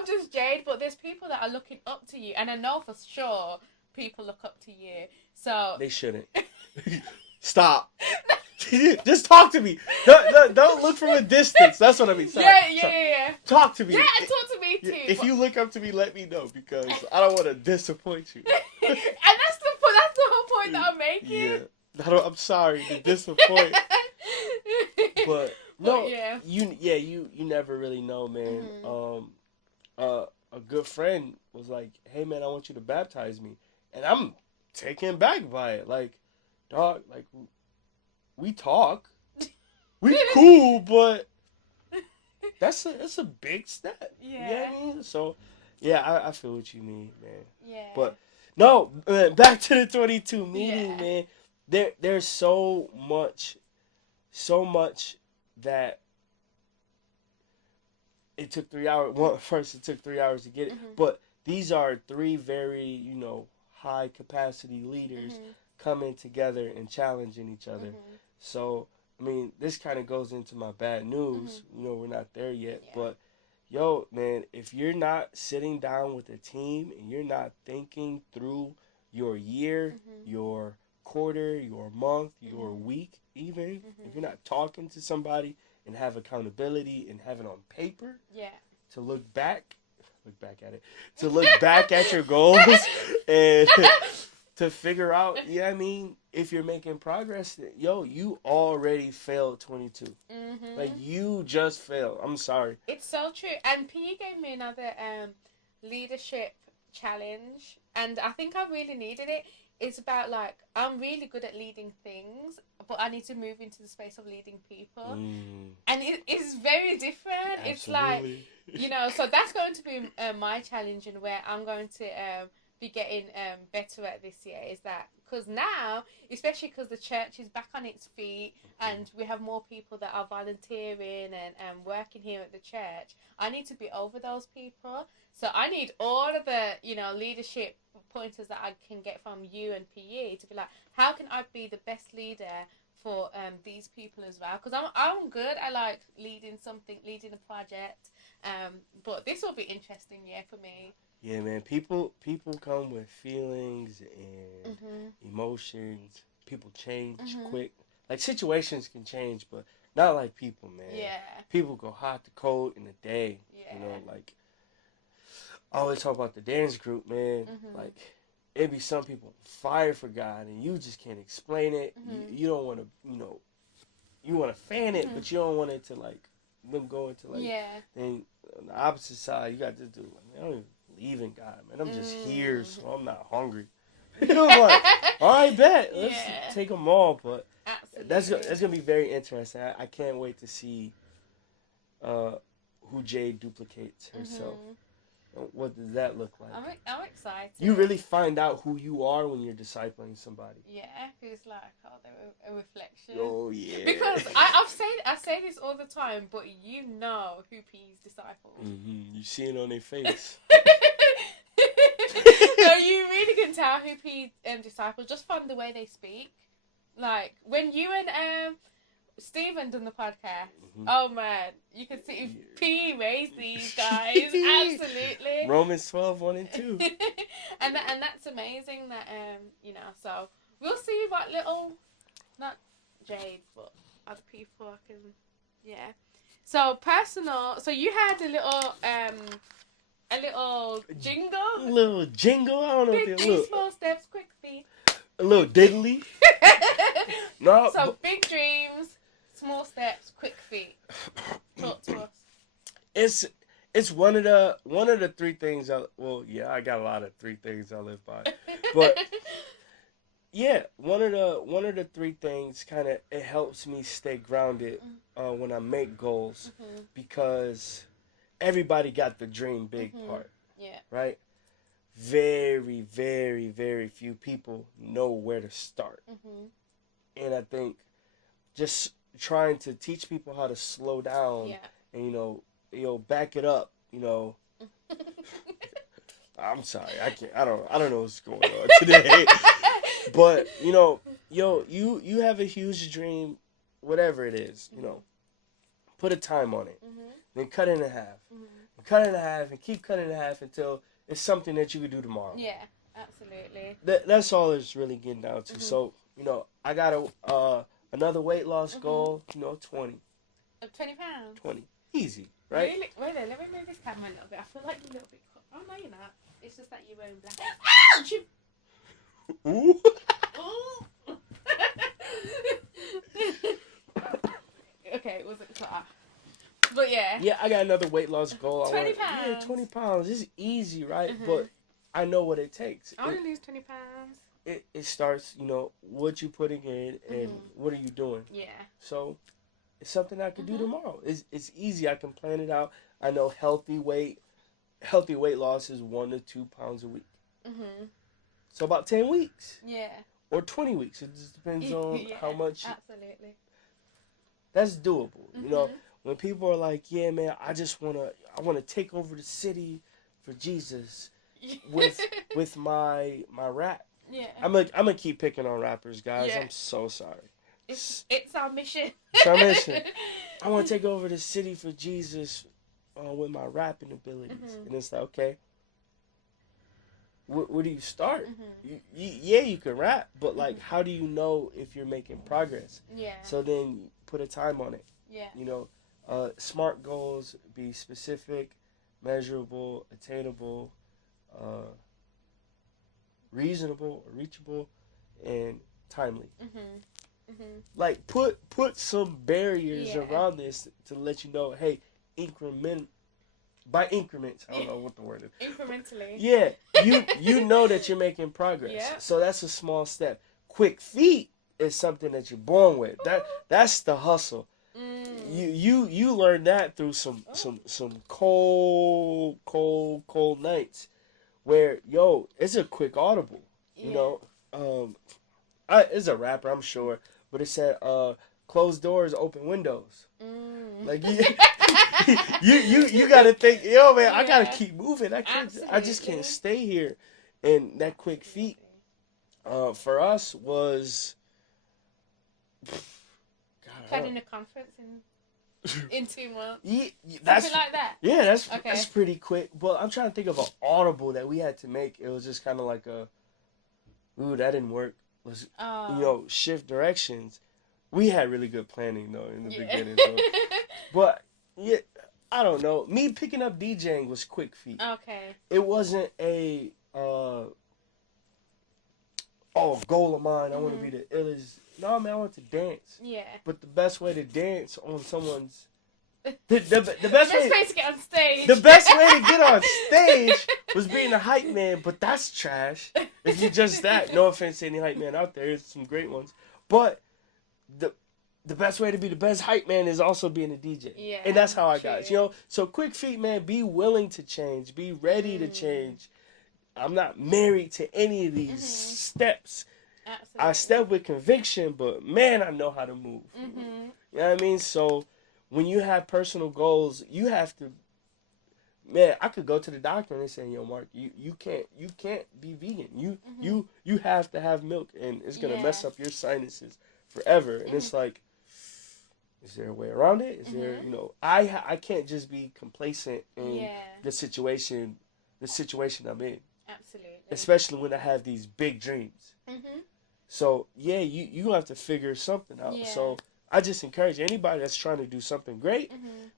just Jade, but there's people that are looking up to you, and I know for sure people look up to you. So they shouldn't. Stop. Just talk to me. Don't look from a distance. That's what I mean. Sorry. Yeah. Talk to me. Yeah, talk to me too. If you look up to me, let me know, because I don't want to disappoint you. And that's the whole point that I'm making. Yeah. I'm sorry to disappoint. But no, you never really know, man. A good friend was like, "Hey, man, I want you to baptize me," and I'm taken back by it. Like, dog, like, we talk, we cool, but that's a big step. Yeah. You know what I mean? So, yeah, I feel what you mean, man. Yeah. But no, back to the 22 meeting, man. There's so much that it took 3 hours. Well, first it took 3 hours to get it, but these are three very, you know, high capacity leaders coming together and challenging each other. So, I mean, this kind of goes into my bad news. You know, we're not there yet, but yo, man, if you're not sitting down with a team and you're not thinking through your year, your quarter, your month, your week, even if you're not talking to somebody and have accountability and have it on paper, to look back at it, to look back at your goals and to figure out, I mean, if you're making progress, yo, you already failed 22. Like, you just failed. I'm sorry. It's so true. And PE gave me another leadership challenge, and I think I really needed it. It's about, like, I'm really good at leading things, but I need to move into the space of leading people. And it's very different. Absolutely. It's like, you know, so that's going to be my challenge, and where I'm going to be getting better at this year, is that, because now, especially because the church is back on its feet and we have more people that are volunteering and working here at the church, I need to be over those people. So I need all of the, you know, leadership pointers that I can get from you and PE to be like, how can I be the best leader for these people as well? Because I'm good at, like, leading a project, but this will be interesting year for me. Yeah, man. People come with feelings and emotions. People change quick. Like, situations can change, but not like people, man. Yeah. People go hot to cold in a day. Yeah. You know, like, I always talk about the dance group, man. Like, it be some people on fire for God, and you just can't explain it. You don't want to, you know, you want to fan it, but you don't want it to, like, them go into, like, then on the opposite side, you got this dude, like, man, I don't even believe in God, man. I'm just here, so I'm not hungry. I'm like, all right, bet. Let's take them all, but that's gonna be very interesting. I can't wait to see who Jade duplicates herself. What does that look like? I'm excited. You really find out who you are when you're discipling somebody. Yeah, who's like, oh, they're a reflection. Oh, yeah. Because I say this all the time, but you know who P's disciples. You see it on their face. So you really can tell who P disciples just from the way they speak. Like, when you and Stephen done the podcast, oh man, you can see P raised these guys. Absolutely. Romans 12:1 and 2. and that's amazing that you know, so we'll see what little, not Jade, but other people I can, So personal, so you had a little jingle. A little jingle, I don't know Big if dreams, small steps, quick feet. A little diddly. No. So big dreams, small steps, quick feet. Talk to us. It's one of the three things I got a lot of three things I live by. But yeah, one of the three things kind of, it helps me stay grounded when I make goals, because everybody got the dream big part. Yeah. Right? Very, very, very few people know where to start. And I think just trying to teach people how to slow down and, you know, back it up, you know. I'm sorry, I don't know what's going on today. But, you know, you have a huge dream, whatever it is, you know. Put a time on it. Then cut it in half. Cut it in half and keep cutting it in half until it's something that you can do tomorrow. Yeah, absolutely. That's all it's really getting down to. So, you know, I got another weight loss goal, you know, 20. 20 pounds? 20. Easy, right? Really? Wait a minute, let me move this camera a little bit. I feel like you're a little bit... Oh, no, you're not. It's just that you're wearing black. Ouch! Ooh. Okay, it wasn't clear. But yeah. Yeah, I got another weight loss goal. 20 pounds. Yeah, 20 pounds. It's easy, right? But I know what it takes. I want to lose 20 pounds. It starts, you know, what you putting in and what are you doing. Yeah. So it's something I can do tomorrow. It's easy. I can plan it out. I know healthy weight loss is 1 to 2 pounds a week. So about 10 weeks. Yeah. Or 20 weeks. It just depends on how much. Absolutely. That's doable. You know, when people are like, yeah, man, I want to take over the city for Jesus with my rap. Yeah. I'm gonna keep picking on rappers, guys. Yeah. I'm so sorry. It's our mission. It's our mission. I want to take over the city for Jesus with my rapping abilities. And it's like, okay, where do you start? You can rap, but like, how do you know if you're making progress? Yeah. So then put a time on it. Yeah. You know, smart goals, be specific, measurable, attainable. reasonable, reachable, and timely. Like put some barriers around this to let you know, hey, by increments. I don't know what the word is. Incrementally. Yeah, you know that you're making progress. Yeah. So that's a small step. Quick feet is something that you're born with. That's the hustle. You learn that through some cold nights where it's a quick audible. You know, it's a rapper, I'm sure, but it said closed doors, open windows. Like you gotta think, man, I gotta keep moving. I just can't stay here. And that quick feet for us was planning a conference in 2 months. That's something like that. Yeah, that's pretty quick. But I'm trying to think of an audible that we had to make. It was just kind of like ooh, that didn't work. Let's shift directions. We had really good planning though in the beginning. So. But yeah, I don't know. Me picking up DJing was quick feet. Okay. It wasn't a goal of mine. I want to be the illest. No, man, I want to dance. Yeah. But the best way to dance on someone's the best way to get on stage. The best way to get on stage was being a hype man, but that's trash. If you're just that, no offense to any hype man out there, there's some great ones. But the best way to be the best hype man is also being a DJ. Yeah. And that's how I got it. So quick feet, man, be willing to change, be ready to change. I'm not married to any of these steps. Absolutely. I step with conviction, but man, I know how to move. You know what I mean? So when you have personal goals, you have to. Man, I could go to the doctor and they say, "Yo, Mark, you can't be vegan. You have to have milk, and it's gonna mess up your sinuses forever." And it's like, is there a way around it? Is there, I can't just be complacent in the situation I'm in. Absolutely. Especially when I have these big dreams. So you have to figure something out. So I just encourage anybody that's trying to do something great,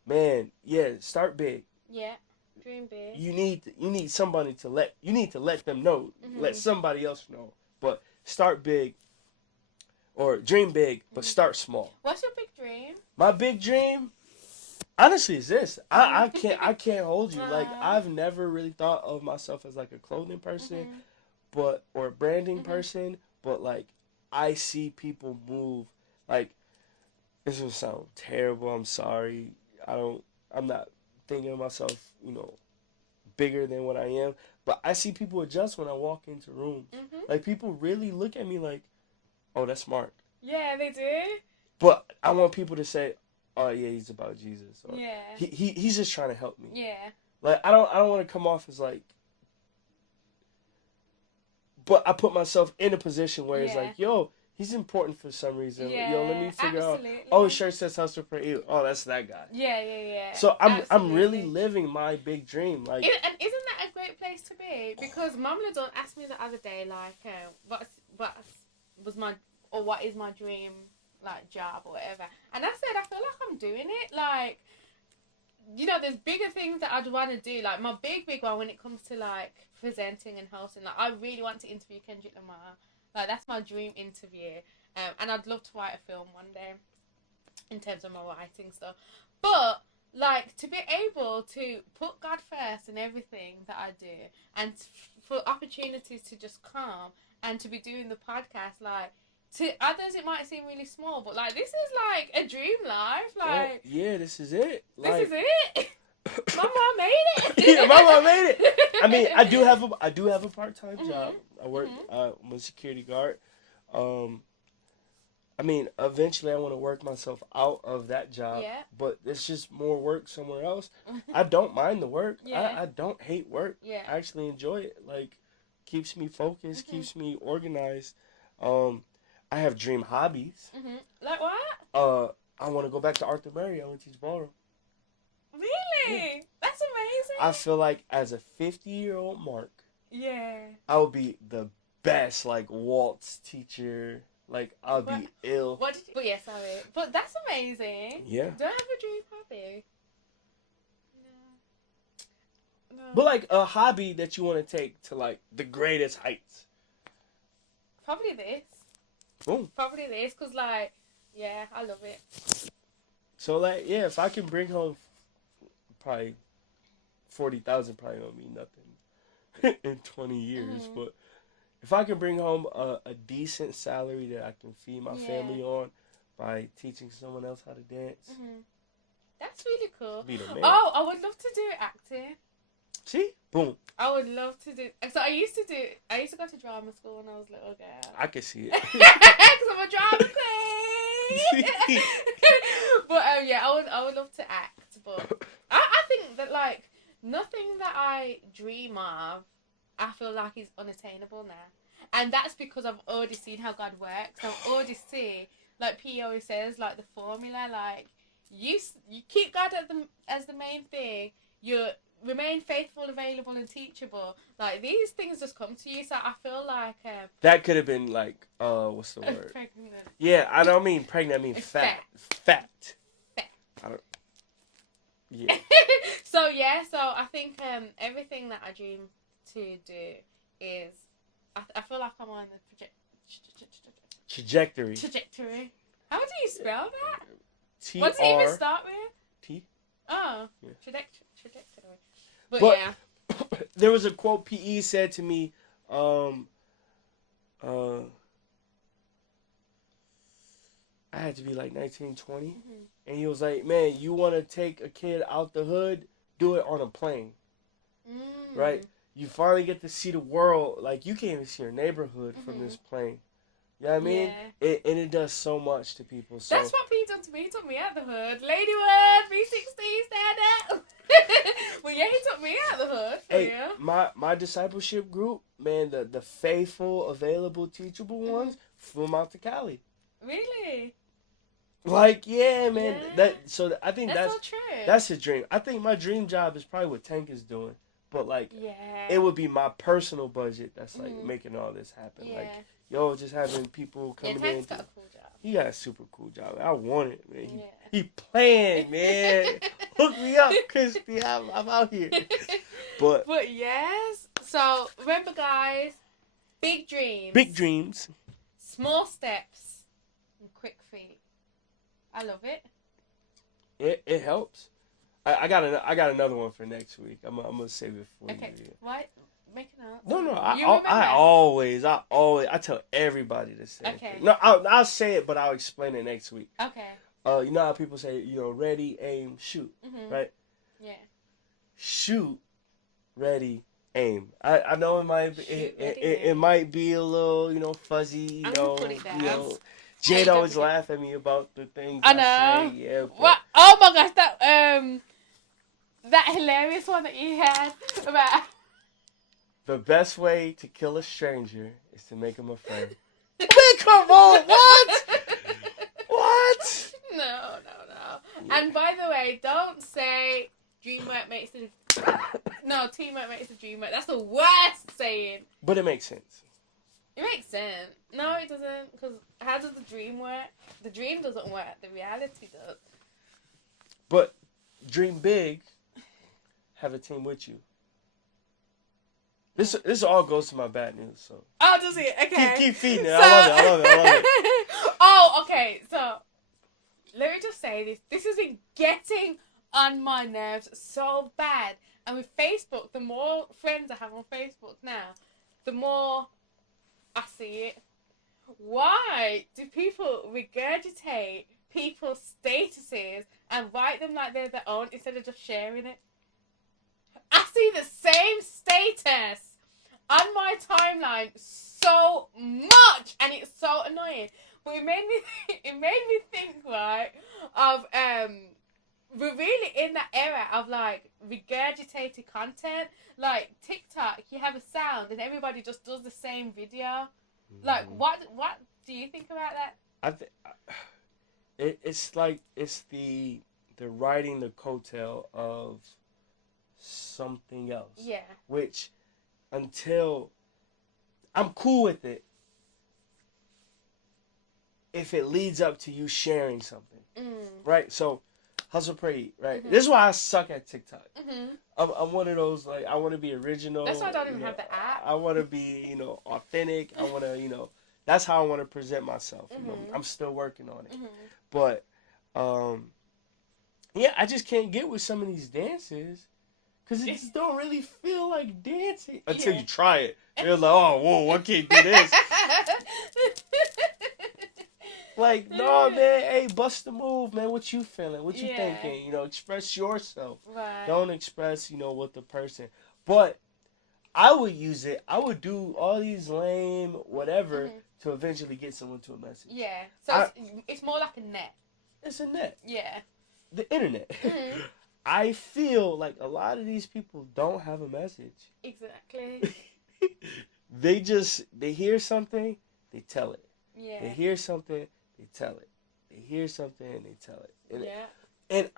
man. Yeah, start big. Yeah, dream big. You need somebody to let them know, let somebody else know. But start big, or dream big, but start small. What's your big dream? My big dream, honestly, is this. I can't hold you. Like, I've never really thought of myself as like a clothing person, or a branding person. But like, I see people move. Like, this will sound terrible. I'm sorry. I'm not thinking of myself, bigger than what I am. But I see people adjust when I walk into rooms. Like, people really look at me like, oh, that's Mark. Yeah, they do. But I want people to say, oh yeah, he's about Jesus. Or, yeah. He's just trying to help me. Yeah. Like, I don't want to come off as like. But I put myself in a position where it's like, yo, he's important for some reason. Yeah, yo, let me figure out. Oh, his shirt says hustle for you. Oh, that's that guy. Yeah. So I'm really living my big dream. Like, and isn't that a great place to be? Because Mum Ladon asked me the other day, like, what is my dream, like, job or whatever? And I said, I feel like I'm doing it. Like, there's bigger things that I'd want to do. Like, my big one when it comes to, like, presenting and hosting. Like, I really want to interview Kendrick Lamar. Like, that's my dream interview. And I'd love to write a film one day in terms of my writing stuff. But, like, to be able to put God first in everything that I do, and for opportunities to just come and to be doing the podcast, like, to others it might seem really small, but like, this is like a dream life. Like, yeah, this is it. This is it. My mom made it. Yeah, my mom made it. I mean, I do have a part-time job. I work. I'm a security guard. I mean, eventually I want to work myself out of that job. Yeah. But it's just more work somewhere else. I don't mind the work. Yeah. I don't hate work. Yeah. I actually enjoy it. Like, keeps me focused, keeps me organized. I have dream hobbies. Like what? I want to go back to Arthur Murray. I want to teach ballroom. Really? Yeah. That's amazing. I feel like as a 50-year-old Mark, I would be the best, like, waltz teacher. Like, I'll be ill. What did you... But yeah, sorry. But that's amazing. Yeah. Do I have a dream hobby? No. But, like, a hobby that you want to take to, like, the greatest heights. Probably this. Boom. Probably this, because, like, yeah, I love it. So, like, yeah, if I can bring home probably 40,000, probably don't mean nothing in 20 years. But if I can bring home a decent salary that I can feed my family on by teaching someone else how to dance. That's really cool. Be the man. Oh, I would love to do acting. See? Boom. I would love to do. So I used to go to drama school when I was a little girl. I can see it. Because I'm a drama queen. But yeah, I would love to act. But I think that, like, nothing that I dream of, I feel like is unattainable now. And that's because I've already seen how God works. I've already seen, like P always says, like the formula, like you keep God as the main thing. You remain faithful, available, and teachable. Like, these things just come to you. So I feel like that could have been like what's the word? Pregnant. Yeah, I don't mean pregnant. I mean fat. Fat. I don't. Yeah. So I think everything that I dream to do is, I feel like I'm on the trajectory. How do you spell that? T-R. What does it even start with? T. Oh, yeah. Trajectory. But yeah. There was a quote PE said to me, I had to be like 19, 20. And he was like, man, you want to take a kid out the hood, do it on a plane. Right? You finally get to see the world. Like, you can't even see your neighborhood from this plane. You know what I mean? Yeah. And it does so much to people. So that's what P done to me. He took me out the hood. Ladywood, 360, stand up. Well, yeah, he took me out the hood. Hey, my discipleship group, man, the faithful, available, teachable ones flew them out to Cali. Really? Like, yeah, man. Yeah. I think that's so true. That's his dream. I think my dream job is probably what Tank is doing. But, like, yeah, it would be my personal budget that's, like, making all this happen. Yeah. Like, yo, just having people coming in. Tank's got a cool job. He got a super cool job. I want it, man. Yeah. He playing, man. Hook me up, Christy. I'm out here. But yes. So, remember, guys, big dreams. Big dreams. Small steps. And quick feet. I love it. It helps. I got another one for next week. I'm gonna save it for you. Okay. What? Make a note. No. I always tell everybody to say. Okay. No, I'll say it, but I'll explain it next week. Okay. You know how people say, ready, aim, shoot, right? Yeah. Shoot, ready, aim. I know it might be, it might be a little fuzzy. I'm gonna put it down. Jade always laugh at me about the things I know. say. Yeah. What? Oh my gosh, that hilarious one that you had about. The best way to kill a stranger is to make him a friend. Man, come on, what? What? No. Yeah. And by the way, don't say teamwork makes the dream work. That's the worst saying. But it makes sense. It makes sense. No, it doesn't. Because how does the dream work? The dream doesn't work. The reality does. But dream big. Have a team with you. This all goes to my bad news. So. Oh, does it? Okay. Keep feeding it. I love it. Oh, okay. So let me just say this. This has been getting on my nerves so bad. And with Facebook, the more friends I have on Facebook now, the more I see it. Why do people regurgitate people's statuses and write them like they're their own instead of just sharing it? I see the same status on my timeline so much, and it's so annoying. But it made me think right of we're really in that era of like regurgitated content. Like TikTok, you have a sound and everybody just does the same video. Like what do you think about that? It's like it's the riding the coattail of something else. Yeah. Which until I'm cool with it if it leads up to you sharing something. Right? So hustle pray, right? This is why I suck at TikTok. I'm one of those, like, I want to be original. That's why I don't even have the app. I want to be, authentic. I want to, that's how I want to present myself. You know, I'm still working on it. But, yeah, I just can't get with some of these dances. Because it just don't really feel like dancing. Until you try it. You're like, oh, whoa, I can't do this. Like, no, man, hey, bust the move, man. What you feeling? What you thinking? You know, express yourself. Right. Don't express, you know, what the person. But I would use it. I would do all these lame whatever to eventually get someone to a message. Yeah. So it's more like a net. It's a net. Yeah. The internet. I feel like a lot of these people don't have a message. Exactly. They hear something, they tell it. Yeah. They hear something, they tell it. They hear something, and they tell it. And, yeah. And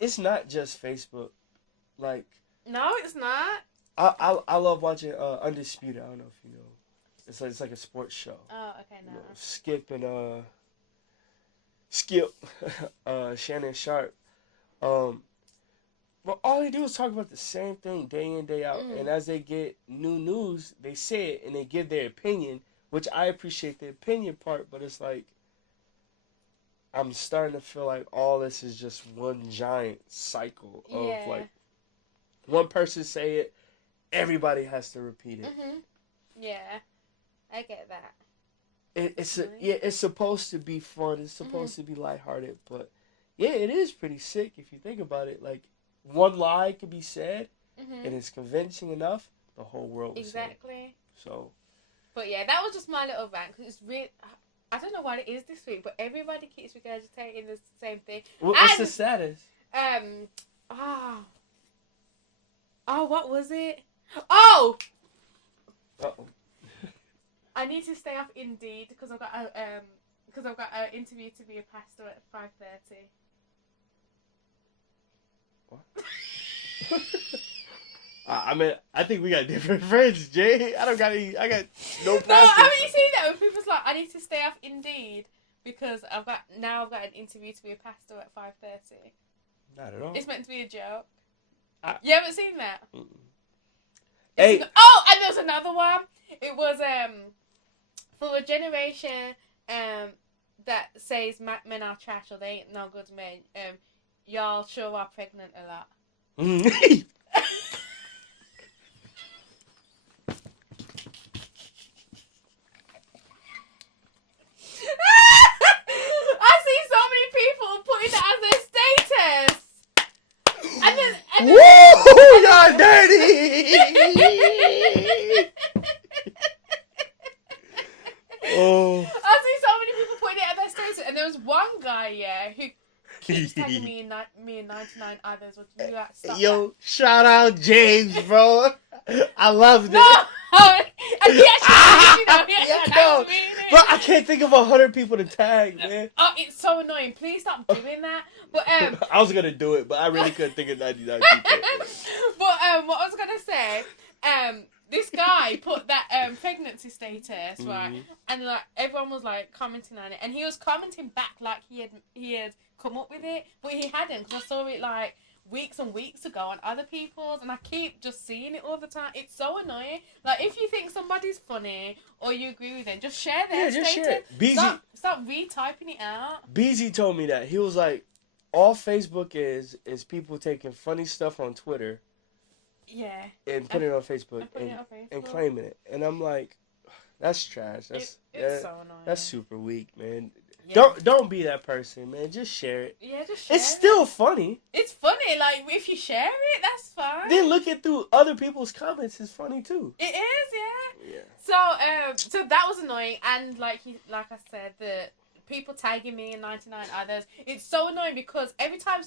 it's not just Facebook. Like, no, it's not. I love watching Undisputed. I don't know if you know. It's like a sports show. Oh, okay, no. You know, Skip, Shannon Sharp. But all they do is talk about the same thing day in, day out. And as they get new news, they say it and they give their opinion, which I appreciate the opinion part, but it's like, I'm starting to feel like all this is just one giant cycle of like, one person say it, everybody has to repeat it. Yeah, I get that. It's supposed to be fun. It's supposed to be lighthearted, but yeah, it is pretty sick if you think about it. Like, one lie could be said, and it's convincing enough, the whole world will exactly. So, but yeah, that was just my little rant because it's really. I don't know what it is this week, but everybody keeps regurgitating the same thing. What's the status? What was it? Oh. Uh-oh. I need to stay off Indeed because I've got an interview to be a pastor at 5:30. What? I mean, I think we got different friends, Jay. I got no pastor. No, haven't you seen that when people's like, I need to stay off Indeed because I've got an interview to be a pastor at 5:30. Not at all. It's meant to be a joke. You haven't seen that? Hey. And there's another one. It was for a generation that says men are trash or they ain't no good men. Y'all sure are pregnant a lot. I see so many people putting that as their status. And then woo! Y'all dirty! Oh. I see so many people putting it at their status. And there was one guy, who keeps tagging me and 99 others. Yo, shout out James, bro. I loved it. No! And he actually, me. Bro, I can't think of 100 people to tag, man. Oh, it's so annoying. Please stop doing that. But I was gonna do it, but I really couldn't think of 99 people. But what I was gonna say, this guy put that pregnancy status, right? And like everyone was like commenting on it, and he was commenting back like he had come up with it, but he hadn't, because I saw it like weeks and weeks ago on other people's, and I keep just seeing it all the time. It's so annoying. Like, if you think somebody's funny or you agree with them, just share their status. Share it. Stop retyping it out. BZ told me that. He was like, all Facebook is people taking funny stuff on Twitter. Yeah. And putting it on Facebook and claiming it. And I'm like, that's trash. It's so annoying. That's super weak, man. Yeah. Don't be that person, man. Just share it. Yeah, just share it. It's still funny. It's funny. Like, if you share it, that's fine. Then looking through other people's comments is funny too. It is, yeah. So that was annoying, and like I said, the people tagging me and 99 others. It's so annoying because every time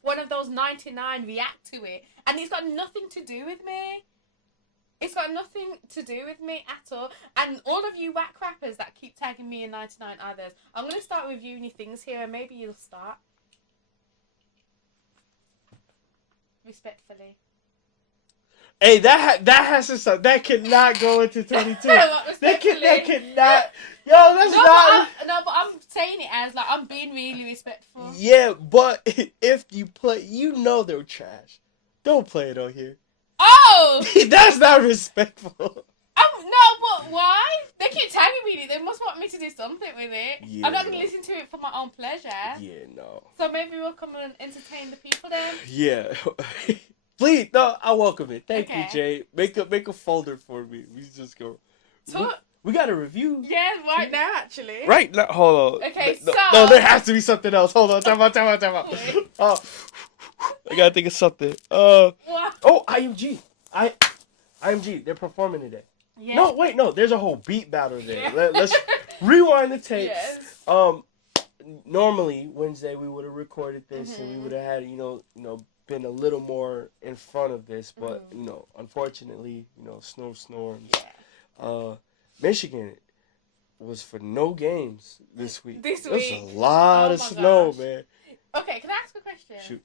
one of those 99 react to it, and it's got nothing to do with me. It's got nothing to do with me at all. And all of you whack rappers that keep tagging me and 99 others, I'm going to start reviewing your things here, and maybe you'll start. Respectfully. Hey, that has to stop. That cannot go into 22. that cannot. Yo, that's not. But I'm saying it as, like, I'm being really respectful. Yeah, but if you play, they're trash. Don't play it on here. Oh! That's not respectful. I'm No, but why? They keep tagging me. They must want me to do something with it. Yeah, I'm not going to listen to it for my own pleasure. Yeah, no. So maybe we'll come and entertain the people then. Yeah. Please, no, I welcome it. Thank you, Okay. Jay. Make a folder for me. We just go. We got a review. Yeah, right now, actually. Right now, hold on. Okay, no, there has to be something else. Hold on, time out. Wait. I gotta think of something. What? Oh, IMG. IMG, they're performing today. Yeah. No, wait, no, there's a whole beat battle there. Yeah. Let's rewind the tape. Yes. Normally Wednesday we would have recorded this and we would have had, been a little more in front of this, but unfortunately, snowstorms. Yeah. Michigan was for no games this week. This There's week. a lot of snow, gosh. man. Okay, can I ask a question? Shoot.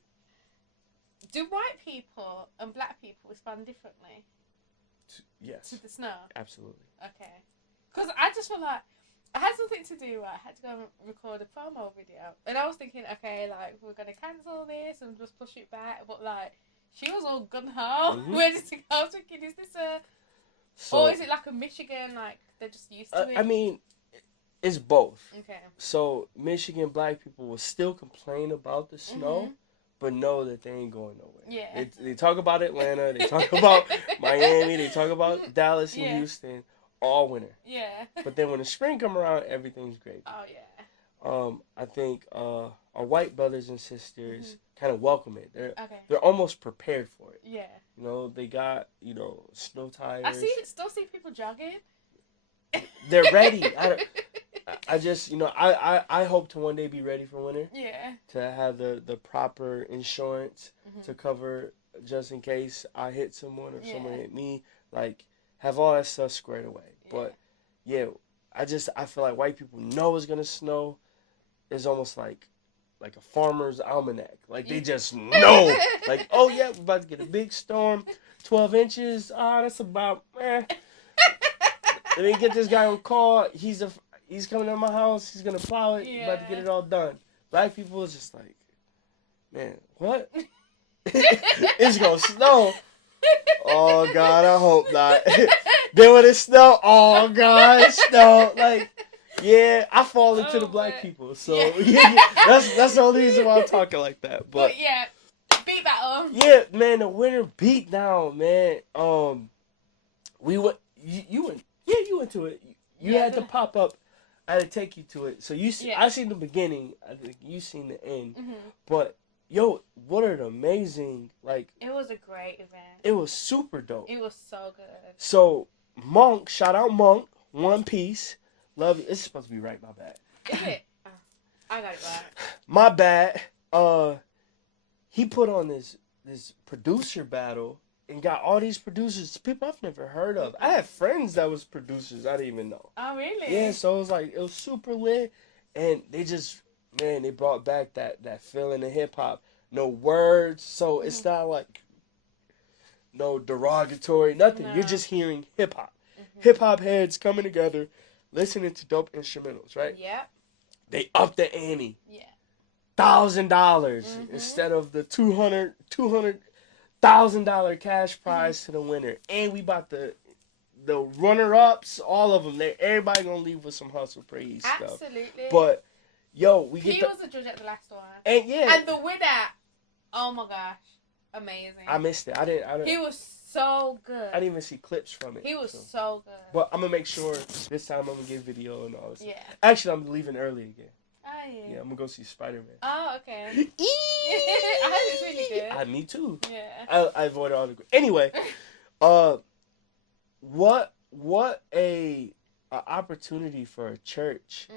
Do white people and black people respond differently Yes. to the snow? Absolutely. Okay. Because I just feel like I had something to do. I had to go and record a promo video. And I was thinking, okay, like, we're going to cancel this and just push it back. But, like, she was all gung-ho. Ready to go. I was thinking, is this or is it like a Michigan, like, they're just used to it? I mean, it's both. Okay. So, Michigan black people will still complain about the snow, but know that they ain't going nowhere. Yeah. They talk about Atlanta, they talk about Miami, they talk about Dallas and Yeah. Houston all winter. Yeah. But then when the spring come around, everything's great. Oh, yeah. I think our white brothers and sisters kind of welcome it. They're almost prepared for it. Yeah. They got, snow tires. I still see people jogging. They're ready. I just, I hope to one day be ready for winter. Yeah. To have the proper insurance to cover just in case I hit someone or someone hit me. Like, have all that stuff squared away. Yeah. But, yeah, I feel like white people know it's going to snow. It's almost like a farmer's almanac. Like, they just know. Like, oh, yeah, we're about to get a big storm. 12 inches. That's about, Let me get this guy on call. He's coming to my house. He's going to plow it. He's about to get it all done. Black people is just like, man, what? It's going to snow. Oh, God, I hope not. Then when it snow, oh, God, snow. Like, yeah, I fall into the black people. So, that's the only reason why I'm talking like that. But yeah, beat battle. Yeah, man, the winter beat down, man. We went, you went to it. You had to pop up. I had to take you to it. So you see, I seen the beginning. I think you seen the end. But yo, what an amazing It was a great event. It was super dope. It was so good. So Monk, shout out Monk, One Piece, love you. It's supposed to be right. My bad. Is it? I got it right. My bad. He put on this producer battle. And got all these producers, people I've never heard of. I had friends that was producers I didn't even know. Oh, really? Yeah, so it was super lit. And they just, man, they brought back that feeling of hip-hop. No words, so it's not like no derogatory, nothing. No. You're just hearing hip-hop. Hip-hop heads coming together, listening to dope instrumentals, right? Yeah. They upped the ante. Yeah. $1,000 instead of the $200,000 cash prize to the winner, and we bought the runner-ups, all of them. Everybody gonna leave with some hustle praise stuff. Absolutely. But yo, he was the judge at the last one, and and the winner. Oh my gosh, amazing! I missed it. I didn't. He was so good. I didn't even see clips from it. He was so good. But I'm gonna make sure this time I'm gonna get video and all this. Yeah. Actually, I'm leaving early again. Oh, yeah. Yeah, I'm gonna go see Spider-Man. Oh, okay. I heard it's really good. Me too. Yeah. I avoid all the. Anyway, what a opportunity for a church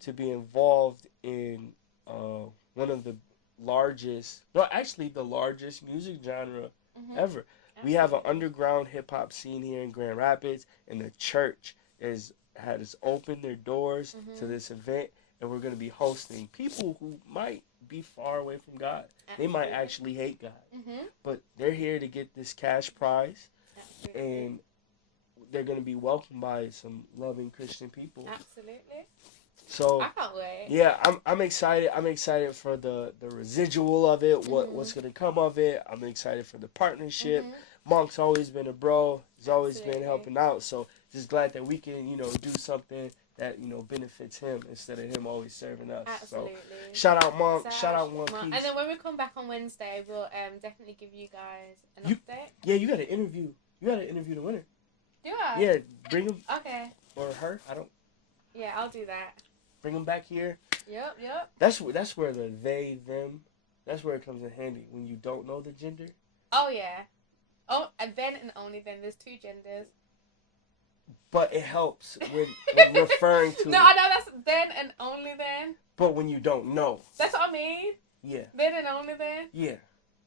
to be involved in one of the largest, the largest music genre ever. We have an underground hip hop scene here in Grand Rapids, and the church has opened their doors to this event. And we're going to be hosting people who might be far away from God. Absolutely. They might actually hate God. But they're here to get this cash prize. Absolutely. And they're going to be welcomed by some loving Christian people. Absolutely. So I can't wait. Yeah, I'm excited. I'm excited for the residual of it, what's going to come of it. I'm excited for the partnership. Monk's always been a bro. He's always been helping out. So just glad that we can, you know, do something that, you know, benefits him instead of him always serving us. Absolutely. So, shout out Monk, shout out One Piece. And then when we come back on Wednesday, we'll definitely give you guys an update. Yeah, you got to interview. You got to interview the winner. Do I? Yeah, bring him. Okay. Or her. I don't. Yeah, I'll do that. Bring them back here. Yep. That's where the they, them, that's where it comes in handy when you don't know the gender. Oh, yeah. Oh, and then and only then. There's 2 genders. But it helps when referring to. No, I know that's then and only then. But when you don't know. That's what I mean. Yeah. Then and only then. Yeah.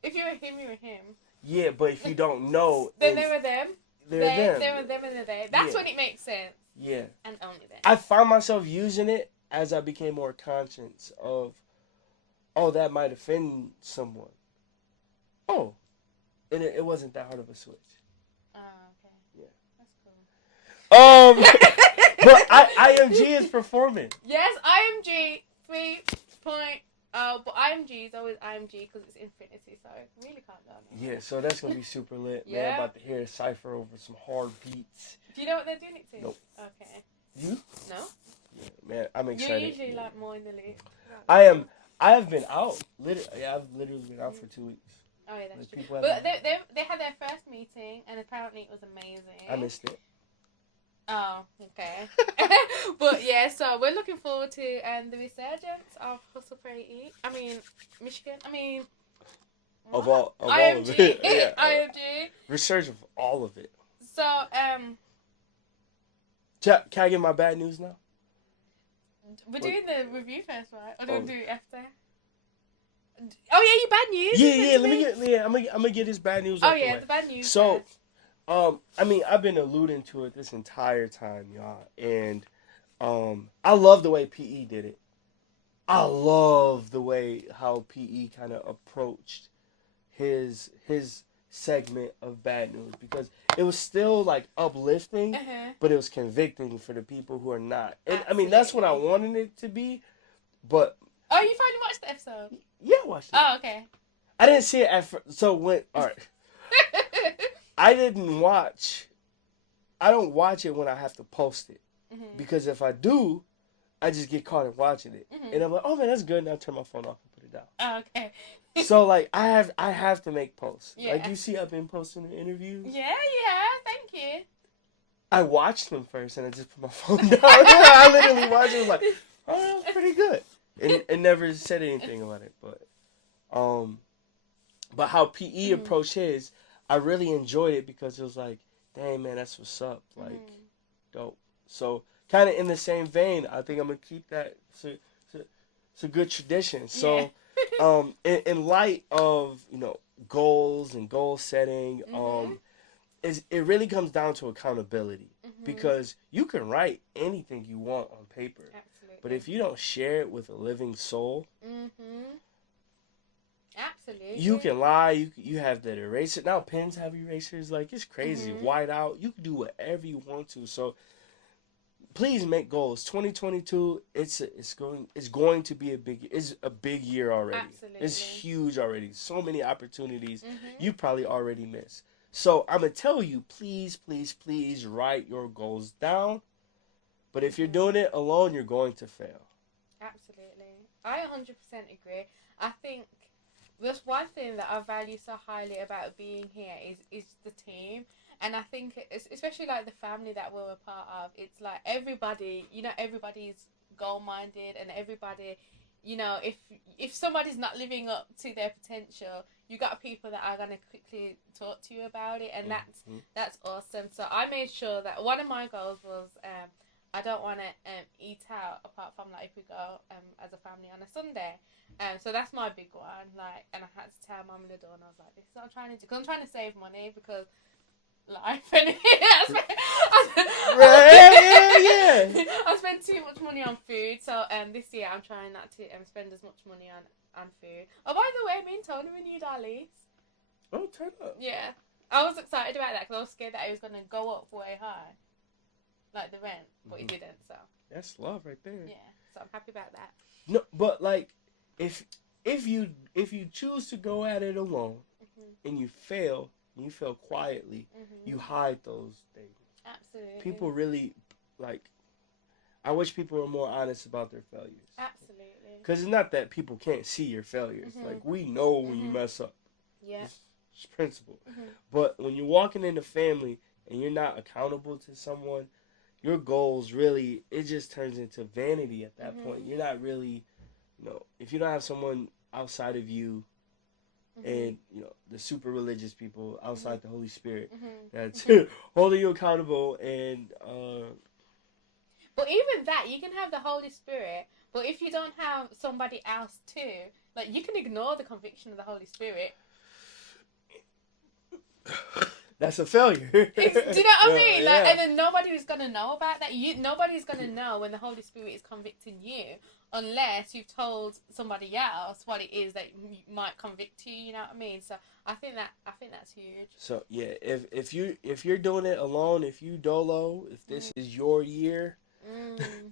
If you were him, you were him. Yeah, but if you don't know. Then they were them. They're them. They were them and they're they. That's when it makes sense. Yeah. And only then. I found myself using it as I became more conscious of, oh, that might offend someone. Oh. And it wasn't that hard of a switch. Oh, okay. Yeah. That's cool. But IMG is performing. Yes, IMG 3.0, but IMG is always IMG because it's infinity, so I really can't go on it. Yeah, so that's going to be super lit. Yeah. Man, about to hear a cypher over some hard beats. Do you know what they're doing it to? Nope. Okay. You? No? Yeah, man, I'm excited. You're usually like more in the loop. I have been out. I've literally been out for 2 weeks. Oh yeah, that's Like, true. But they had their first meeting and apparently it was amazing. I missed it. Oh, okay. But yeah, so we're looking forward to the resurgence of Hustle Pray Eat. I mean, Michigan. I mean, Of all IMG. of it. Yeah. IMG. Research of all of it. So Can I get my bad news now? we're doing the review first, right? Or do we do it after? Oh yeah, your bad news. Yeah. I'm gonna get this bad news. Oh yeah, the bad news. So, first. I mean, I've been alluding to it this entire time, y'all, and I love the way PE did it. I love the way how PE kind of approached his segment of bad news because it was still like uplifting, but it was convicting for the people who are not. And Absolutely. I mean, that's what I wanted it to be, but. Oh, you finally watched the episode? Yeah, I watched it. Oh, okay. I didn't see it at first. So when, all right. I don't watch it when I have to post it. Because if I do, I just get caught in watching it. And I'm like, oh man, that's good. And I turn my phone off and put it down. Oh, okay. So like I have to make posts. Yeah. Like you see I've been posting the interviews. Yeah, thank you. I watched them first and I just put my phone down. I literally watched it and was like, oh, that was pretty good. And never said anything about it. But how PE approached his, I really enjoyed it because it was like, dang man, that's what's up. Like, dope. So kind of in the same vein, I think I'm gonna keep that. It's a good tradition. So, in light of goals and goal setting, it really comes down to accountability because you can write anything you want on paper, but if you don't share it with a living soul. Absolutely. You can lie. You have that eraser. Now pens have erasers. Like it's crazy. White out. You can do whatever you want to. So please make goals. 2022. It's going to be a big year already. Absolutely. It's huge already. So many opportunities you probably already missed. So I'm gonna tell you, please, please, please write your goals down. But if you're doing it alone, you're going to fail. Absolutely. I 100% agree. I think there's one thing that I value so highly about being here is the team. And I think, especially like the family that we're a part of, it's like everybody's goal-minded and everybody, if somebody's not living up to their potential, you got people that are going to quickly talk to you about it. And that's awesome. So I made sure that one of my goals was I don't want to eat out apart from like if we go as a family on a Sunday. So that's my big one. Like, and I had to tell Mum and the door, and I was like, "This is what I'm trying to do." Because I'm trying to save money because life and I spent too much money on food. So this year I'm trying not to spend as much money on food. Oh, by the way, me and Tony renewed our lease. Oh, turn up. Yeah, I was excited about that because I was scared that it was gonna go up way high, like the rent, but it didn't. So that's love right there. Yeah, so I'm happy about that. No, but like. If you choose to go at it alone and you fail quietly, you hide those things. Absolutely. People really, like, I wish people were more honest about their failures. Absolutely. Because it's not that people can't see your failures. Like, we know when you mess up. Yeah. It's principle. But when you're walking in the family and you're not accountable to someone, your goals really, it just turns into vanity at that point. You're not really, if you don't have someone outside of you and, the super religious people outside the Holy Spirit that's holding you accountable and... But even that, you can have the Holy Spirit, but if you don't have somebody else too, like, you can ignore the conviction of the Holy Spirit. That's a failure. Do you know what I mean? Like, and then nobody's gonna know about that. Nobody's gonna know when the Holy Spirit is convicting you, unless you've told somebody else what it is that might convict you. You know what I mean? So I think that's huge. So yeah, if you're doing it alone, if you dolo, if this is your year,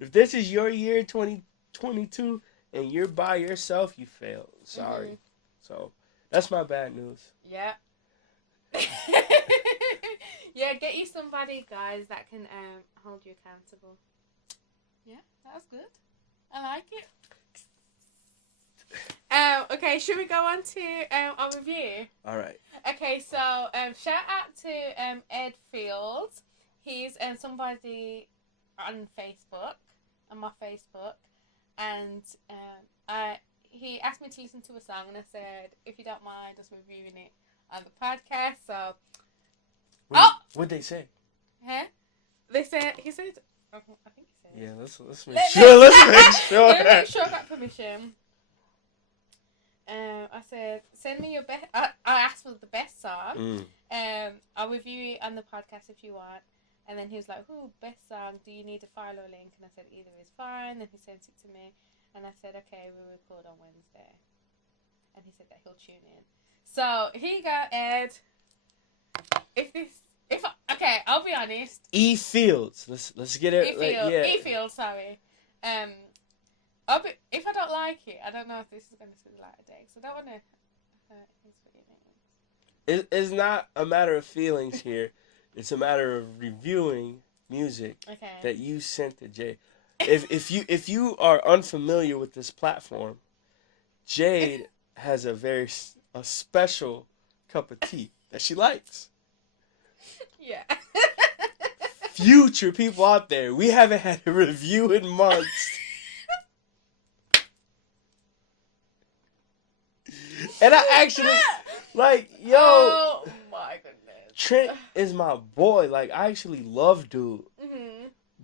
if this is your year, 2022, and you're by yourself, you failed. Sorry. So that's my bad news. Yeah. Yeah, get you somebody, guys, that can hold you accountable. Yeah, that was good. I like it. Okay, should we go on to our review? All right. Okay, so shout out to E.Fields. He's somebody on Facebook, on my Facebook, and he asked me to listen to a song, and I said, if you don't mind just reviewing it on the podcast. So what'd they say? Huh? He said, I think he said, yeah, let's make sure. Let's make sure. Let me make sure I got permission. I said, send me your best. I asked for the best song. I'll review it on the podcast if you want. And then he was like, "Ooh, best song. Do you need a file or link?" And I said, "Either is fine." Then he sent it to me, and I said, "Okay, we'll record on Wednesday." And he said that he'll tune in. So here you go, Ed. Okay, I'll be honest. E.Fields. Let's get it. E.Fields. Sorry. If I don't like it, I don't know if this is going to see the light of day. So I don't want to hurt his feelings. It's not a matter of feelings here. It's a matter of reviewing music that you sent to Jade. If you are unfamiliar with this platform, Jade has a special cup of tea that she likes. Yeah. Future people out there, we haven't had a review in months. And I actually, oh my goodness. Trent is my boy. Like, I actually love dude.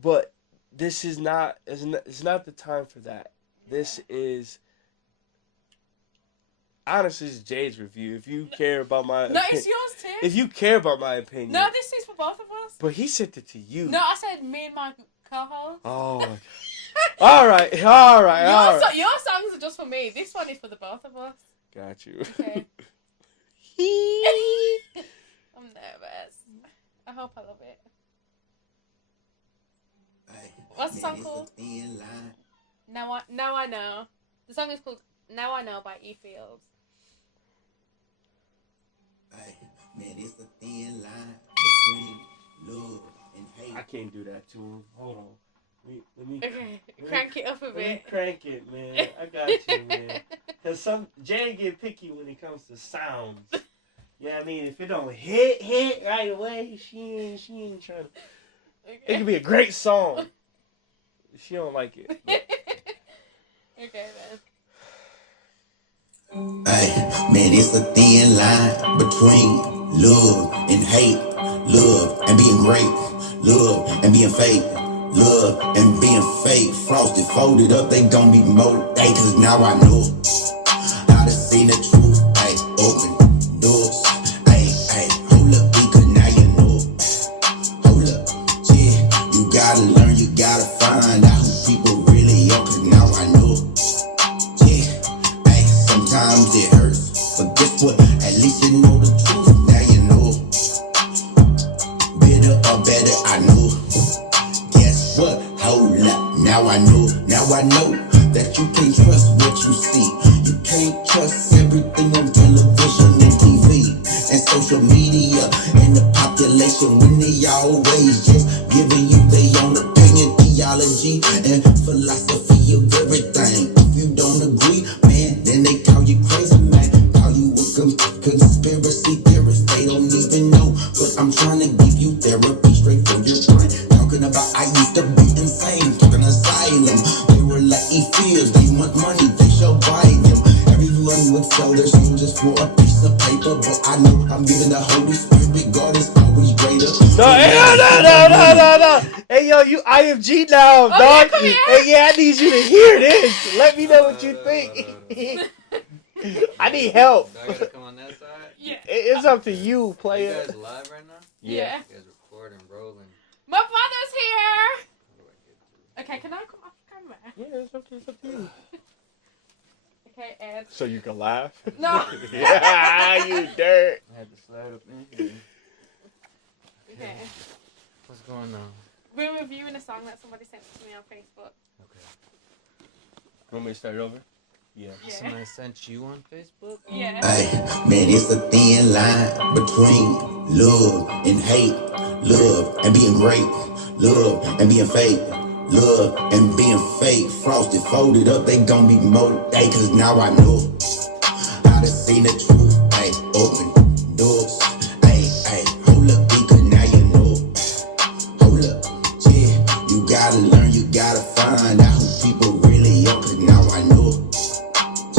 But this is not, it's not the time for that. This is, honestly, it's Jade's review. If you care about my opinion. No, it's yours too. If you care about my opinion. No, this is for both of us. But he sent it to you. No, I said me and my co-host. Oh, my God. All right. Your songs are just for me. This one is for the both of us. Got you. Okay. I'm nervous. I hope I love it. What's the song called? Now I know. The song is called Now I Know by E.Fields. Man, it's a thin line between love and hate. I can't do that to him. Hold on. Let me Crank it up a bit. Let me crank it, man. I got you, man. Because Jay get picky when it comes to sounds. Yeah, I mean, if it don't hit right away, she ain't trying to. It could be a great song. She don't like it. Okay, man. Hey, man, it's a thin line between love and hate. Love and being great. Love and being fake. Love and being fake. Frosted, folded up, they gon' be mold. Hey, cause now I know. I done seen the truth. Hey, open doors. Hey, hold up, because now you know. Hold up, yeah. You gotta learn, you gotta find out who people really are. Cause now I know. Yeah, hey, sometimes it hurts. But guess what? At least you know the truth. Now you know. Bitter or better, I know. Guess what? Hold up. Now I know that you can't trust what you see. You can't trust everything on television and TV and social media and the population when they always just conspiracy theorists, they don't even know. But I'm trying to give you therapy straight from your brain. Talking about I used to be insane, talking asylum. They were like E.Fields, they want money, they shall buy them. Everyone would sell their soul just for a piece of paper. But I know I'm giving the Holy Spirit, God is always greater. No. Hey, yo, you IFG now, dog. Yeah, hey, yeah, I need you to hear this. Let me know what you think. I need help. Do I gotta come on that side? Yeah. It's up to you, player. Are you guys live right now? Yeah. You guys recording, rolling. My brother's here. Okay, can I come off camera? Yeah, it's up to you. Okay, Ed. So you can laugh? No. Yeah, you dirt. I had to slide up in here. Okay. What's going on? We're reviewing a song that somebody sent to me on Facebook. Okay. Want me to start over? Yeah. Somebody sent you on Facebook? Yeah. Ay, man, it's a thin line between love and hate, love and being great, love and being fake, love and being fake. Frosted, folded up, they gon' be motivated, cause now I know how to see the truth. Ay, open doors. Ay, hold up, because now you know. Hold up, yeah, you gotta learn, you gotta find out who people really are, cause now I know.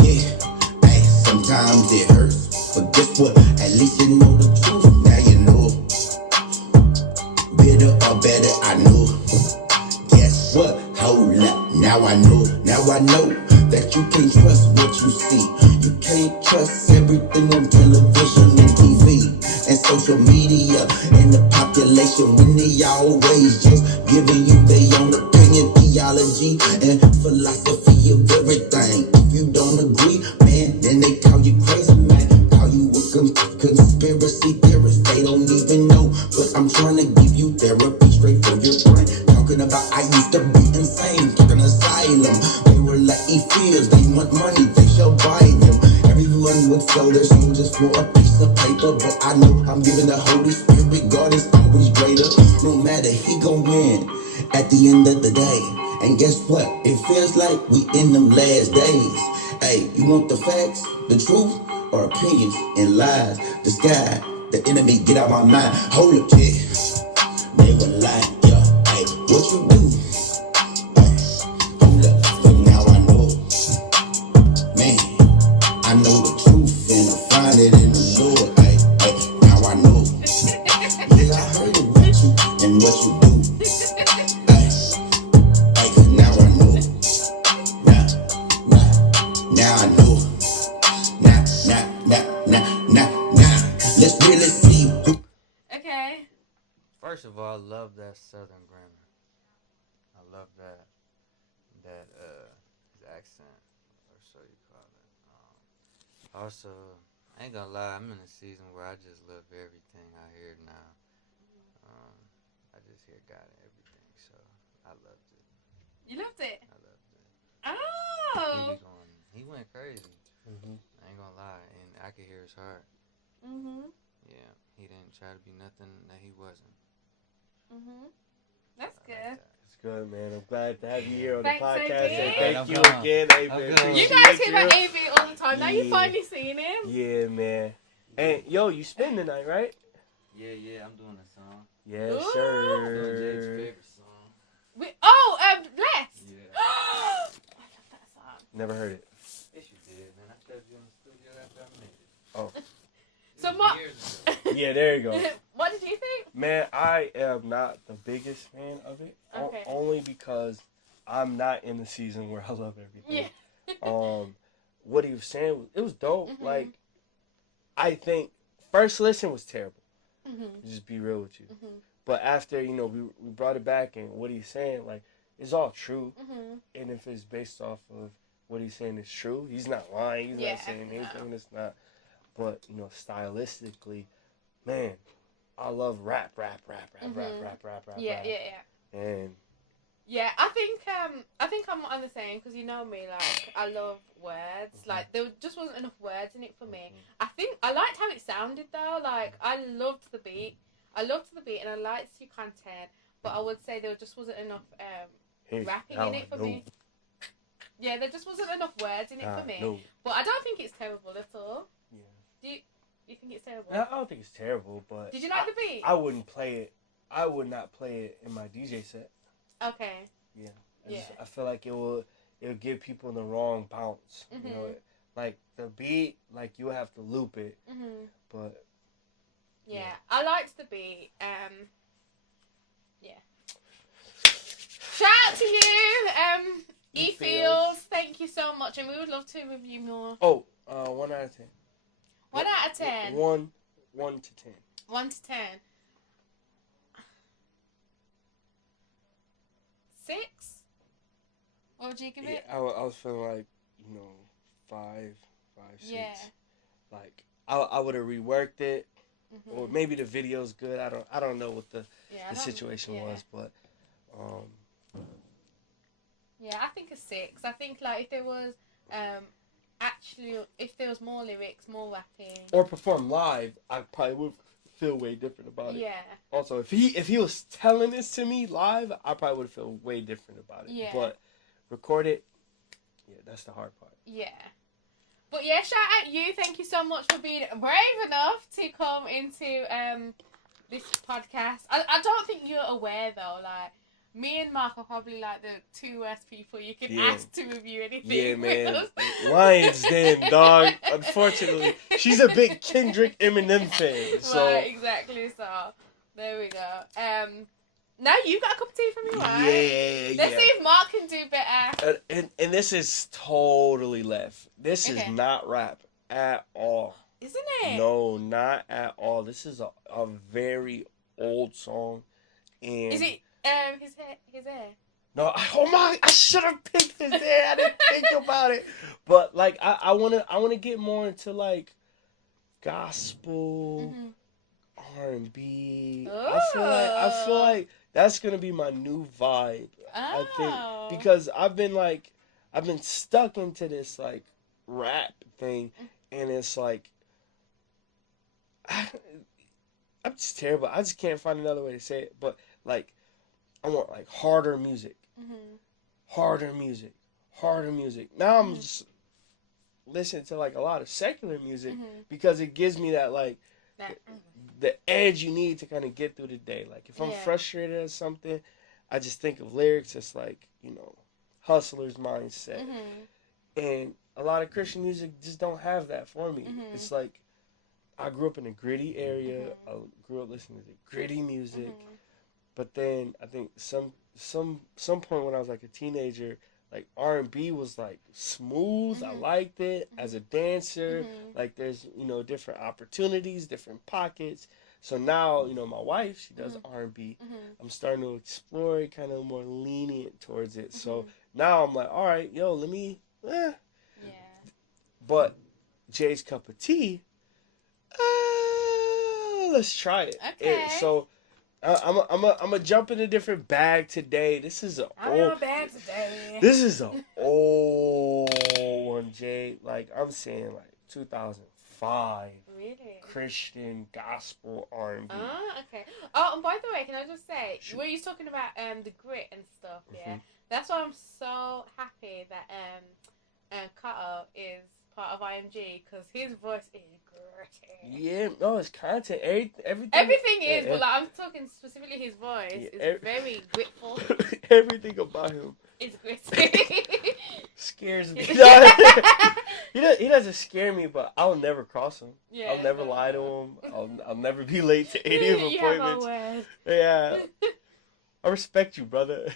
Yeah, ay, sometimes it hurts, but guess what? At least you know the truth. Now you know. Bitter or better, I know. Guess what? Hold up, now I know. Now I know that you can't trust what you see. You can't trust everything on television and TV and social media and the population when they always just giving you their own opinion, theology and philosophy of everything. If you don't agree, man, then they call you crazy, man. Call you a conspiracy theorist. They don't even know, but I'm trying to give you therapy straight from your brain. Talking about I used to be insane, talking asylum. They were like E.Fields, they want money, they shall buy them. Everyone would sell their soul just for a piece of paper. But I know I'm giving the Holy Spirit, God is always greater. No matter, he gon' win at the end of the day. And guess what? It feels like we in them last days. Hey, you want the facts, the truth, or opinions and lies? The sky, the enemy, get out my mind. Hold up, yeah. They were lying, yeah. Hey, what you do? Hey, hold up, but now I know. Man, I know the truth and I find it in the Lord. Hey, now I know. Yeah, I heard about you and what you do. Hey, now I know. Now I know. Now. Let's really see who. Okay. First of all, I love that Southern grammar. I love that his accent, or so you call it. Also, I ain't gonna lie, I'm in a season where I just love everything I hear now. I just hear God in everything, so I loved it. You loved it? I loved it. Oh. He went crazy. Mm-hmm. I ain't gonna lie, and I could hear his heart. Mhm. Yeah, he didn't try to be nothing that he wasn't. Mhm. That's I good. like that. It's good, man. I'm glad to have you here on Thanks, the podcast. AB. And thank I'm you gone. again, Avery. I'm gone. You Appreciate guys hear about AV all the time. Now you Yeah. finally seen him. Yeah, man. And yo, you spin tonight, right? Yeah, I'm doing a song. Yes, Ooh. Doing Jade's sir. favorite song. Blessed. Yeah. I love that song. Never heard it. Yes, you did, man. I stepped you in the studio after I made it. Oh. So, It was Mark. years ago. Yeah, there you go. What did you think? Man, I am not the biggest fan of it. Okay. Only because I'm not in the season where I love everything. Yeah. What he was saying, it was dope. Mhm. Like, I think first listen was terrible. Mhm. Just be real with you. Mhm. But after, we brought it back and what he's saying, like, it's all true. Mhm. And if it's based off of what he's saying is true, he's not lying. He's Yeah, not saying no. anything that's not. But, stylistically, man, I love rap. Yeah. And Yeah, I think I'm on the same because you know me, like I love words. Mhm. Like there just wasn't enough words in it for me. I think I liked how it sounded though. Like I loved the beat. And I liked your content, but I would say there just wasn't enough rapping in it for me. Yeah, there just wasn't enough words in it for me. No. But I don't think it's terrible at all. Yeah. Do you? You think it's terrible? I don't think it's terrible, but did you like the beat? I wouldn't play it. I would not play it in my DJ set. Okay. Yeah. I feel like it'll give people the wrong bounce. Mm-hmm. You know, like the beat, like you have to loop it. Mm-hmm. But yeah, I liked the beat. Yeah. Shout out to you, E.Fields. Thank you so much, and we would love to review more. Oh, 1 out of 10. 1 out of 10. 1 to 10. 1 to 10. 6? What would you give it? I was feeling like, 5, 6. Yeah. Like I would have reworked it, or maybe the video's good. I don't know what the situation was, but yeah, I think a 6. I think like if there was if there was more lyrics, more rapping, or perform live, I probably would feel way different about it. Yeah. Also, if he was telling this to me live, I probably would feel way different about it. Yeah. But record it, that's the hard part. Yeah. But yeah, shout out you. Thank you so much for being brave enough to come into this podcast. I don't think you're aware though, like me and Mark are probably like the 2 worst people you can ask to review anything. Yeah, man. Lion's Den, dog. Unfortunately, she's a big Kendrick Eminem fan. So. Right, exactly. So there we go. Now you got a cup of tea from me, right? Yeah. Let's see if Mark can do better. And this is totally left. This is not rap at all. Isn't it? No, not at all. This is a very old song. And is it his hair? No, I should have picked his hair. I didn't think about it. But like I wanna get more into like gospel, R&B. I feel like that's gonna be my new vibe. I think because I've been stuck into this like rap thing, and it's like I'm just terrible. I just can't find another way to say it. But like I want like harder music, harder music. Now I'm just listening to like a lot of secular music because it gives me that like the edge you need to kind of get through the day. Like if I'm frustrated at something, I just think of lyrics. It's like hustler's mindset, and a lot of Christian music just don't have that for me. It's like I grew up in a gritty area. I grew up listening to gritty music. But then I think some point when I was like a teenager, like R&B was like smooth. I liked it as a dancer. Like there's different opportunities, different pockets. So now my wife, she does R&B. I'm starting to explore it, kind of more lenient towards it. So now I'm like, all right, let me. But Jay's cup of tea. Let's try it. Okay. So. I'm a jump in a different bag today. This is an old one, Jay. Like I'm saying, like 2005. Really? Christian gospel R&B. Oh, okay. Oh, and by the way, can I just say, when you're talking about the grit and stuff, that's why I'm so happy that Kato is part of IMG because his voice is gritty. Yeah, no, it's content. Everything. Everything is, but like I'm talking specifically his voice is very gritful. Everything about him is gritty. Scares me. He doesn't scare me, but I'll never cross him. Yeah, I'll never lie to him. I'll never be late to any of his appointments. Yeah. I respect you, brother.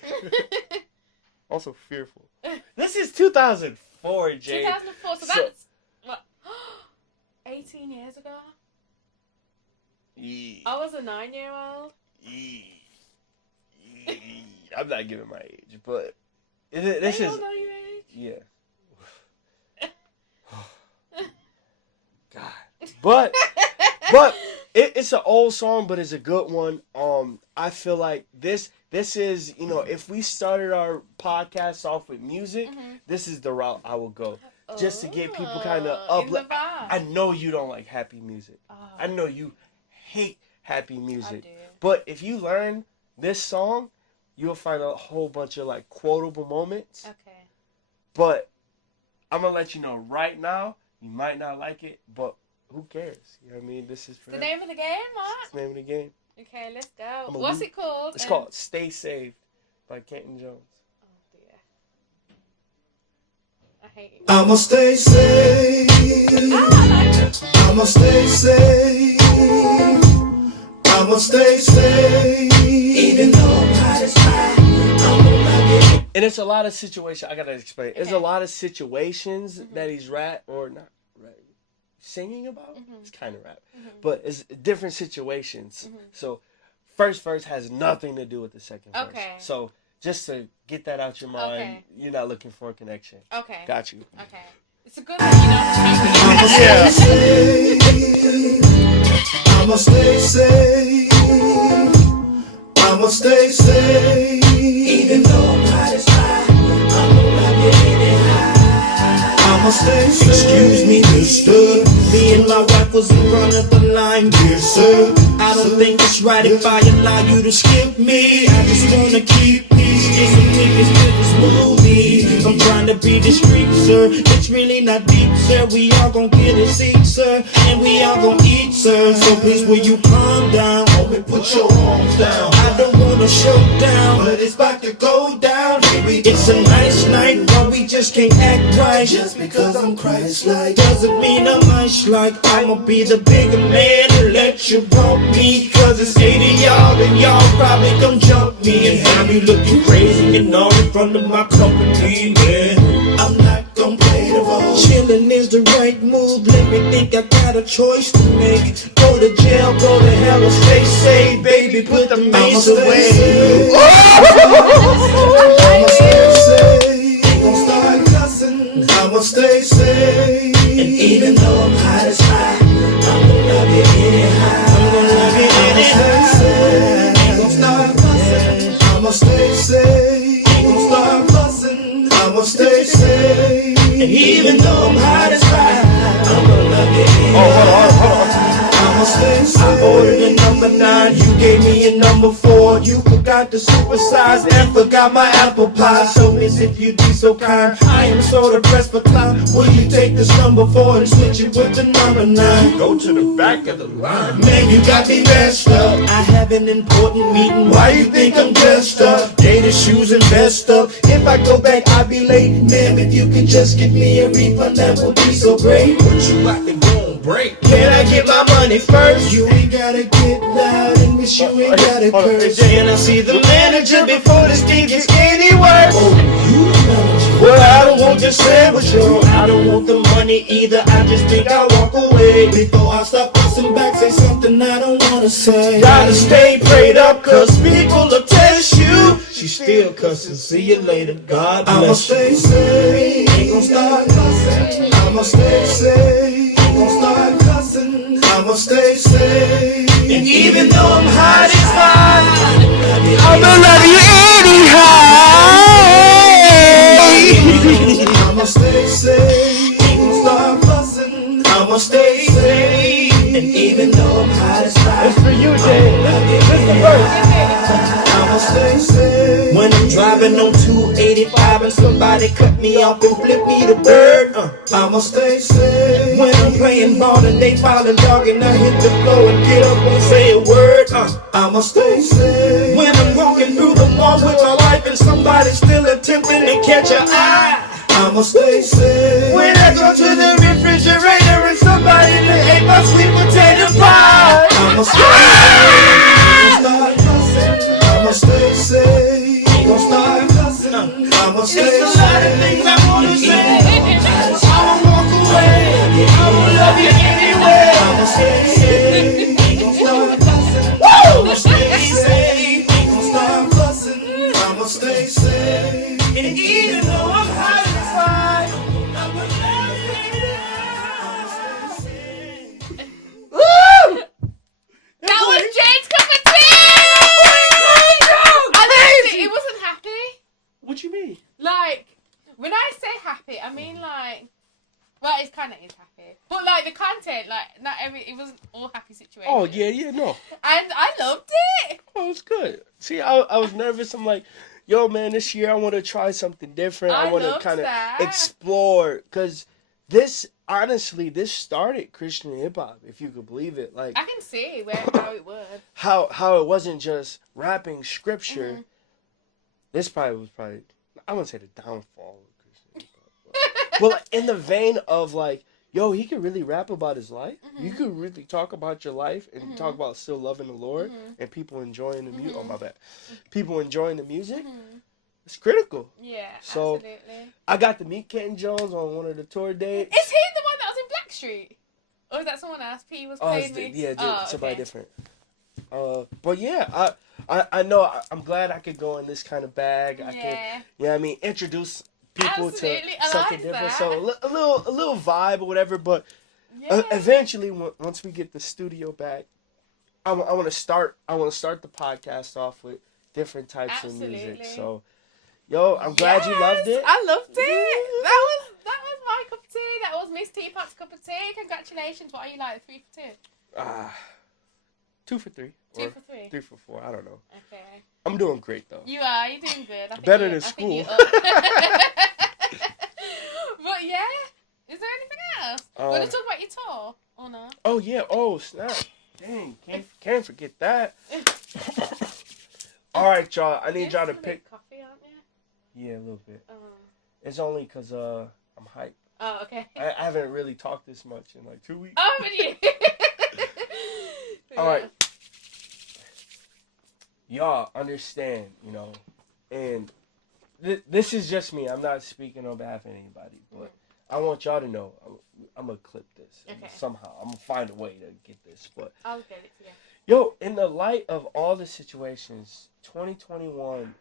Also fearful. This is 2004, Jay. 2004, so that's what 18 years ago? Yeah. I was a 9-year-old. Yeah. I'm not giving my age, but this you is. don't know your age? Yeah. God. But it's an old song, but it's a good one. I feel like this is, if we started our podcast off with music, this is the route I will go. Just to get people kind of up. I know you don't like happy music. I know you hate happy music. I do. But if you learn this song, you'll find a whole bunch of like quotable moments. Okay. But I'm going to let you know right now, you might not like it, but who cares? You know what I mean? This is for the name of the game, Mark. It's the name of the game. Okay, let's go. What's it called? It's called Stay Saved by Kenten Jones. Oh dear. I hate you. I'ma stay safe. I'ma stay safe. I'ma stay safe. Even though I'm hot as fire, I'm gonna love it. And it's a lot of situations. I gotta explain. Okay. There's a lot of situations that he's singing about. It's kind of rap, but it's different situations. So, first verse has nothing to do with the second verse. Okay. So just to get that out your mind, you're not looking for a connection. Okay. Got you. Okay. It's a good one, you know. I'ma stay safe. I'ma stay safe. Even though I'm hot as fire, I'm gonna love you anyhow. I'ma stay safe. Excuse me, mister. Me and my wife was in front of the line, dear sir. I don't think it's right if I allow you to skip me. I just wanna keep peace, get some tickets to this movie. I'm trying to be discreet, sir. It's really not deep, sir. We all gon' get a seat, sir. And we all gon' eat, sir. So please, will you calm down? Homie, put your arms down. I don't wanna show down, but it's about to go down. Here we go. It's a nice night, but we just can't act right. Just because I'm Christ-like doesn't mean I'm nice-like. I'ma be the bigger man and let you bump me. Cause it's 80 y'all and y'all probably gon' jump me. And have you looking crazy and all in front of my company, man. I'm not gon' play the role. Chillin' is the right move. Let me think I got a choice to make. Go to jail, go to hell, or stay safe. Baby, put the mace away. I'ma stay safe. Ain't gon' start cussing. I'ma stay safe. And even though I'm hot as fire, I'm gonna love you anyhow. I'm gonna love you anyhow. Ain't gon' start cussing. I'ma stay safe. Ain't gon' start fussing. I'ma stay safe. And even though I'm hot as fire, I'm gonna love you anyhow. I'ma stay safe. I ordered a number 9, you gave me a number 4. You forgot the supersize and forgot my apple pie. So miss, if you'd be so kind, I am so depressed for time. Will you take this number 4 and switch it with the number 9? Go to the back of the line. Man, you got me messed up. I have an important meeting. Why you think I'm dressed up? Gator shoes and vest up. If I go back, I'll be late. Ma'am, if you could just give me a refund, that would be so great. What you got to go and break? Can I get my money first? You ain't gotta get loud and wish you ain't gotta curse. Can I see the manager before this thing gets any worse? Oh, you the manager. Well, I don't want your sandwich, yo. I don't want the money either. I just think I'll walk away. Before I stop pushing back, say something I don't wanna say. Gotta stay prayed up, cause people will test you. She still cussing, see you later, God bless. I'ma stay safe, ain't gon' start cussing. I'ma stay safe, ain't gon' start cussing. I'ma stay safe. And even though I'm hot as fire, I'ma love you anyhow. I'ma stay safe, ain't gon' start fussing. I'ma stay safe. And even though I'm hot as fire, it's for you, Jade. This the verse. I'ma stay safe. When I'm driving on 285 and somebody cut me off and flip me the bird, I'ma stay safe. When I'm playing ball and they falling dog and I hit the floor and get up and say a word, I'ma stay safe. When I'm walking through the mall with my wife and somebody's still attempting to catch her eye, I'ma stay safe. When I go to the refrigerator and somebody ate my sweet potato pie, I'ma stay safe. I'ma stay safe. Ain't gon' start cussing. I'ma stay safe. It's a lot of things I wanna say. I'ma walk away. I'ma love you anyway. I'ma stay safe. Ain't gon' start cussing. I'ma stay safe. Ain't gon' start fussing. I'ma stay safe. And even though I'm hot as fire, I'ma love you anyway. I'ma stay safe. Woo! That was Jade's cup of tea! It wasn't happy. What you mean? Like, when I say happy, I mean like, well, it kind of is happy, but like the content, like not every, it wasn't all happy situation. Oh yeah, no. And I loved it. Oh, it's good. See, I was nervous. I'm like, yo, man, this year I want to try something different. I want to kind of explore, because this, honestly, this started Christian hip hop, if you could believe it. Like, I can see how it would. How it wasn't just rapping scripture. Mm-hmm. This was I wouldn't say the downfall of Christian hip hop. Well, in the vein of like, yo, he could really rap about his life. Mm-hmm. You could really talk about your life and Mm-hmm. talk about still loving the Lord and people enjoying the music. Mm-hmm. Oh, my bad. People enjoying the music. Mm-hmm. It's critical. Yeah, So, absolutely. I got to meet Kenten Jones on one of the tour dates. Is he the one that was in Blackstreet? Or is that someone else? P was playing me? Somebody okay. different. But yeah, I know I'm glad I could go in this kind of bag. I can, I mean, introduce people Absolutely. to something like different. that. So a little vibe or whatever. But Yeah. eventually, once we get the studio back, I want to start the podcast off with different types of music. So, yo, I'm glad you loved it. I loved it. That was my cup of tea. That was Miss Teapot's cup of tea. Congratulations. What are you like? 3 for 2? 2 for 3. 2 for 3. 3 for 4. I don't know. Okay. I'm doing great though. You are. You're doing good. I think Better than school. But yeah. Is there anything else? Want to talk about your tour or no? Oh yeah. Oh snap. Dang. Can't forget that. All right, y'all. I need y'all to pick. Coffee, aren't you? Yeah, a little bit. It's only because I'm hyped. Oh, okay. I haven't really talked this much in like 2 weeks. Oh, but you. All right. Y'all understand, you know, and this is just me. I'm not speaking on behalf of anybody, but I want y'all to know I'm going to clip this. Okay. Somehow. I'm going to find a way to get this. But I'll get it together. yo, in the light of all the situations, 2021,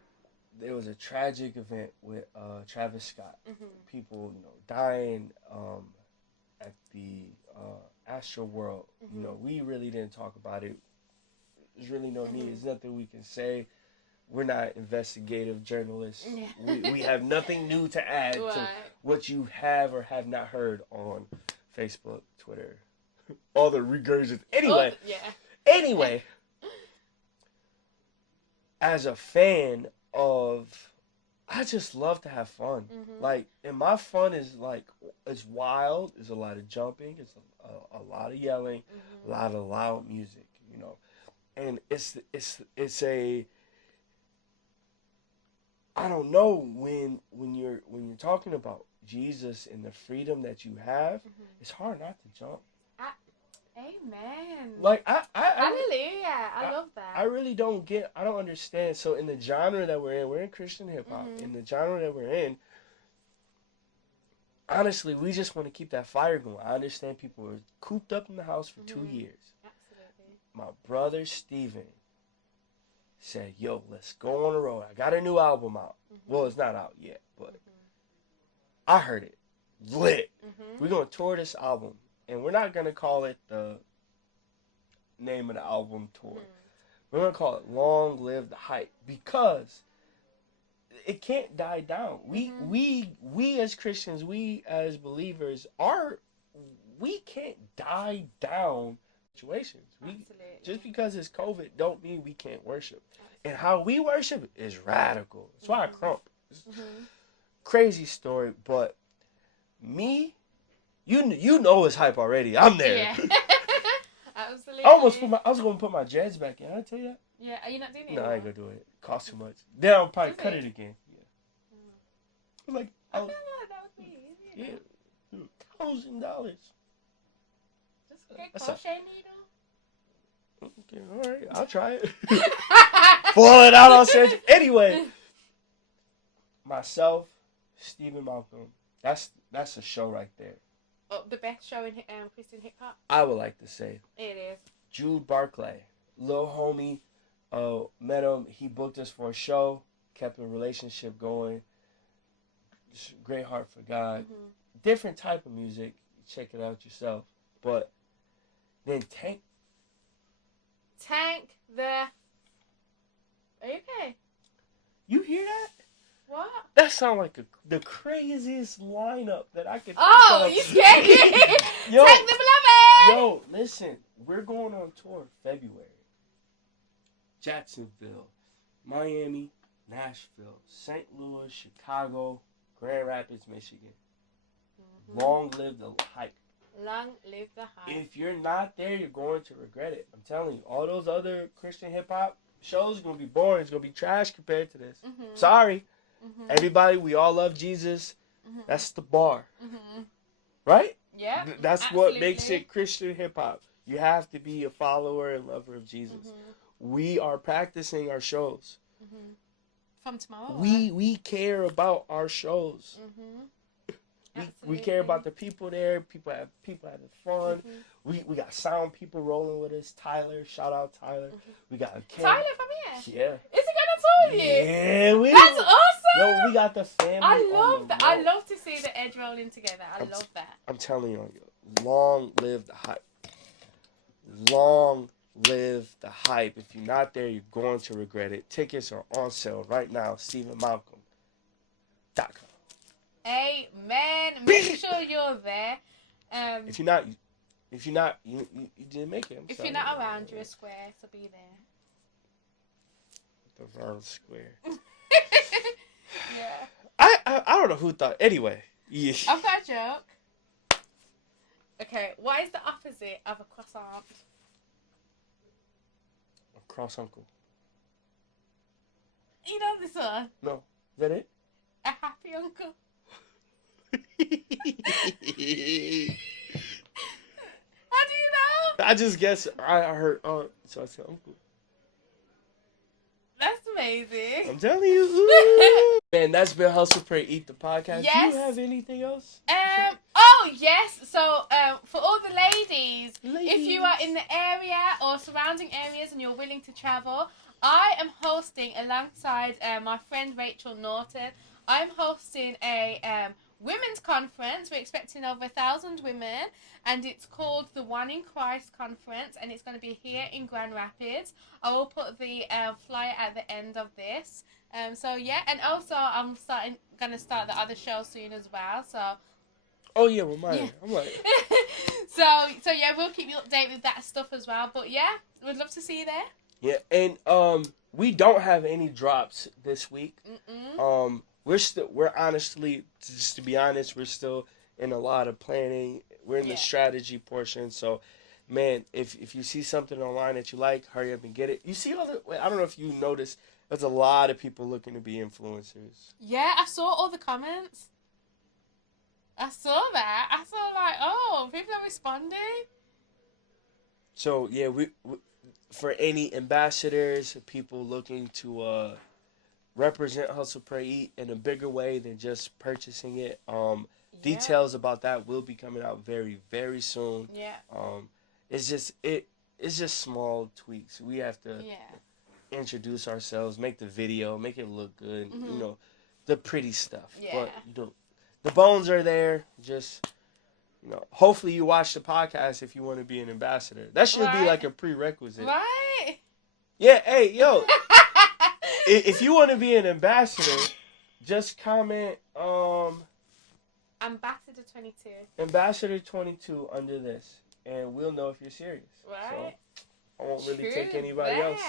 there was a tragic event with Travis Scott. Mm-hmm. People, you know, dying at the Astro World. Mm-hmm. You know, we really didn't talk about it. There's really no need. There's nothing we can say. We're not investigative journalists. Yeah. We have nothing new to add to what you have or have not heard on Facebook, Twitter, all the regurgitations. Anyway, Anyway, as a fan of, I just love to have fun. Mm-hmm. Like, and my fun is like, it's wild. There's a lot of jumping. It's a lot of yelling, a lot of loud music, you know. And it's a, I don't know, when you're talking about Jesus and the freedom that you have, it's hard not to jump. Amen. Like Hallelujah. I love that. I really don't understand. So in the genre that we're in Christian hip hop. In the genre that we're in, honestly, we just want to keep that fire going. I understand people were cooped up in the house for 2 years. Absolutely. My brother Steven said, yo, let's go on the road. I got a new album out. Well, it's not out yet, but I heard it. Lit. We're going to tour this album. And we're not going to call it the name of the album tour. We're going to call it Long Live the Hype, because it can't die down. We as Christians, we as believers, we can't die down situations. Just because it's COVID don't mean we can't worship. And how we worship is radical. That's why I crump. Crazy story, but me, you know it's hype already. I'm there. Yeah. Absolutely. I was going to put my jazz back in. Did I tell you that? Yeah. Are you not doing it? No, I ain't going to do it. It costs too much. Then I'll probably cut it again. Yeah. Like, I feel like that would be easy. Yeah. $1,000. Just a good crochet needle. Okay, all right. I'll try it. Pull it out on stage. Anyway. Myself, Stephen Malcolm. That's a show right there. Oh, the best show in Christian hip hop. I would like to say. It is. Jude Barclay, little homie, met him. He booked us for a show, kept a relationship going. Just great heart for God. Different type of music. Check it out yourself. But then Tank the. Are you okay? You hear that? What? That sounds like the craziest lineup that I could think of. You scared me? Yo, Tank the beloved! Yo, listen. We're going on tour February. Jacksonville, Miami, Nashville, St. Louis, Chicago, Grand Rapids, Michigan. Long live the hype. Long live the hype. If you're not there, you're going to regret it. I'm telling you. All those other Christian hip-hop shows are going to be boring. It's going to be trash compared to this. Sorry. Everybody, we all love Jesus. That's the bar. Right? Yeah. That's absolutely. what makes it Christian hip-hop. You have to be a follower and lover of Jesus. We are practicing our shows. From tomorrow. We care about our shows. We care about the people there. People having fun. We got sound people rolling with us. Tyler, shout out Tyler. We got Ken. Tyler from here. Yeah. Is he gonna tour with you? Yeah, That's awesome. Yo, we got the family. I love that. I road. love to see the edge rolling together. I love that. I'm telling you, long live the hype. Long live the hype. If you're not there, you're going to regret it. Tickets are on sale right now. StephenMalcolm.com. Amen. Make sure you're there. If you're not, you didn't make it. If you're not around, you're a square, so be there. The Verl Square. Yeah. I don't know who thought. Anyway, yeah. I've got a joke. Okay, what is the opposite of a croissant? A cross uncle. You know this one? No, is that it? A happy uncle. How do you know? I just guess I heard aunt, so I said uncle. That's amazing. I'm telling you. Ooh. Man, that's been Hustle Pray Eat the podcast. Yes. Do you have anything else? Oh yes. So for all the ladies, if you are in the area or surrounding areas and you're willing to travel, I am hosting alongside my friend Rachel Norton. I'm hosting a women's conference. We're expecting over 1,000 women, and it's called the One in Christ Conference, and it's going to be here in Grand Rapids. I will put the flyer at the end of this. So yeah, and also I'm going to start the other show soon as well. So. Oh yeah, remind me. Yeah. I'm like. so yeah, we'll keep you updated with that stuff as well. But yeah, we'd love to see you there. Yeah, and we don't have any drops this week. We're honestly, just to be honest, we're still in a lot of planning. We're in the strategy portion. So, man, if you see something online that you like, hurry up and get it. You see I don't know if you noticed, there's a lot of people looking to be influencers. Yeah, I saw all the comments. I saw that. I saw people are responding. So yeah, we for any ambassadors, people looking to represent Hustle Pray Eat in a bigger way than just purchasing it. Details about that will be coming out very, very soon. Yeah. It's just small tweaks. We have to introduce ourselves, make the video, make it look good. You know, the pretty stuff. Yeah. But the bones are there. Just hopefully you watch the podcast if you want to be an ambassador. That should be like a prerequisite. Right. Yeah. Hey, yo. If you want to be an ambassador, just comment Ambassador 22. Ambassador 22 under this, and we'll know if you're serious. Right. So I won't really take anybody else.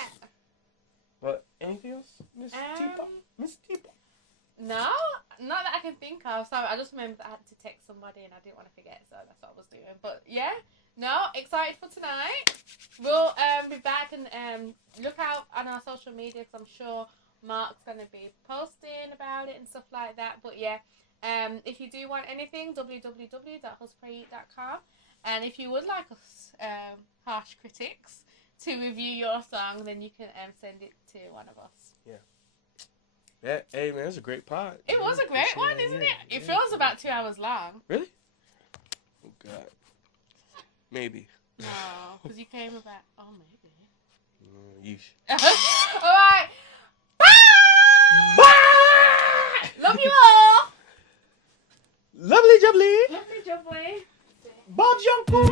But anything else, Miss Teapot? Miss Teapot? No, not that I can think of. Sorry, I just remembered that I had to text somebody and I didn't want to forget, so that's what I was doing. But yeah, no, excited for tonight. We'll be back and look out on our social media because I'm sure Mark's going to be posting about it and stuff like that. But yeah, if you do want anything, www.hustleprayeat.com. And if you would like us, harsh critics, to review your song, then you can send it to one of us. Yeah. Yeah, hey man, it was a great pod. It was a great one, isn't it? It feels about 2 hours long. Really? Oh God. Maybe. No, because you came about. Oh, maybe. Yeesh. All right. Bye. Bye. Love you all. Lovely jubbly. Lovely jubbly. Bob's Uncle.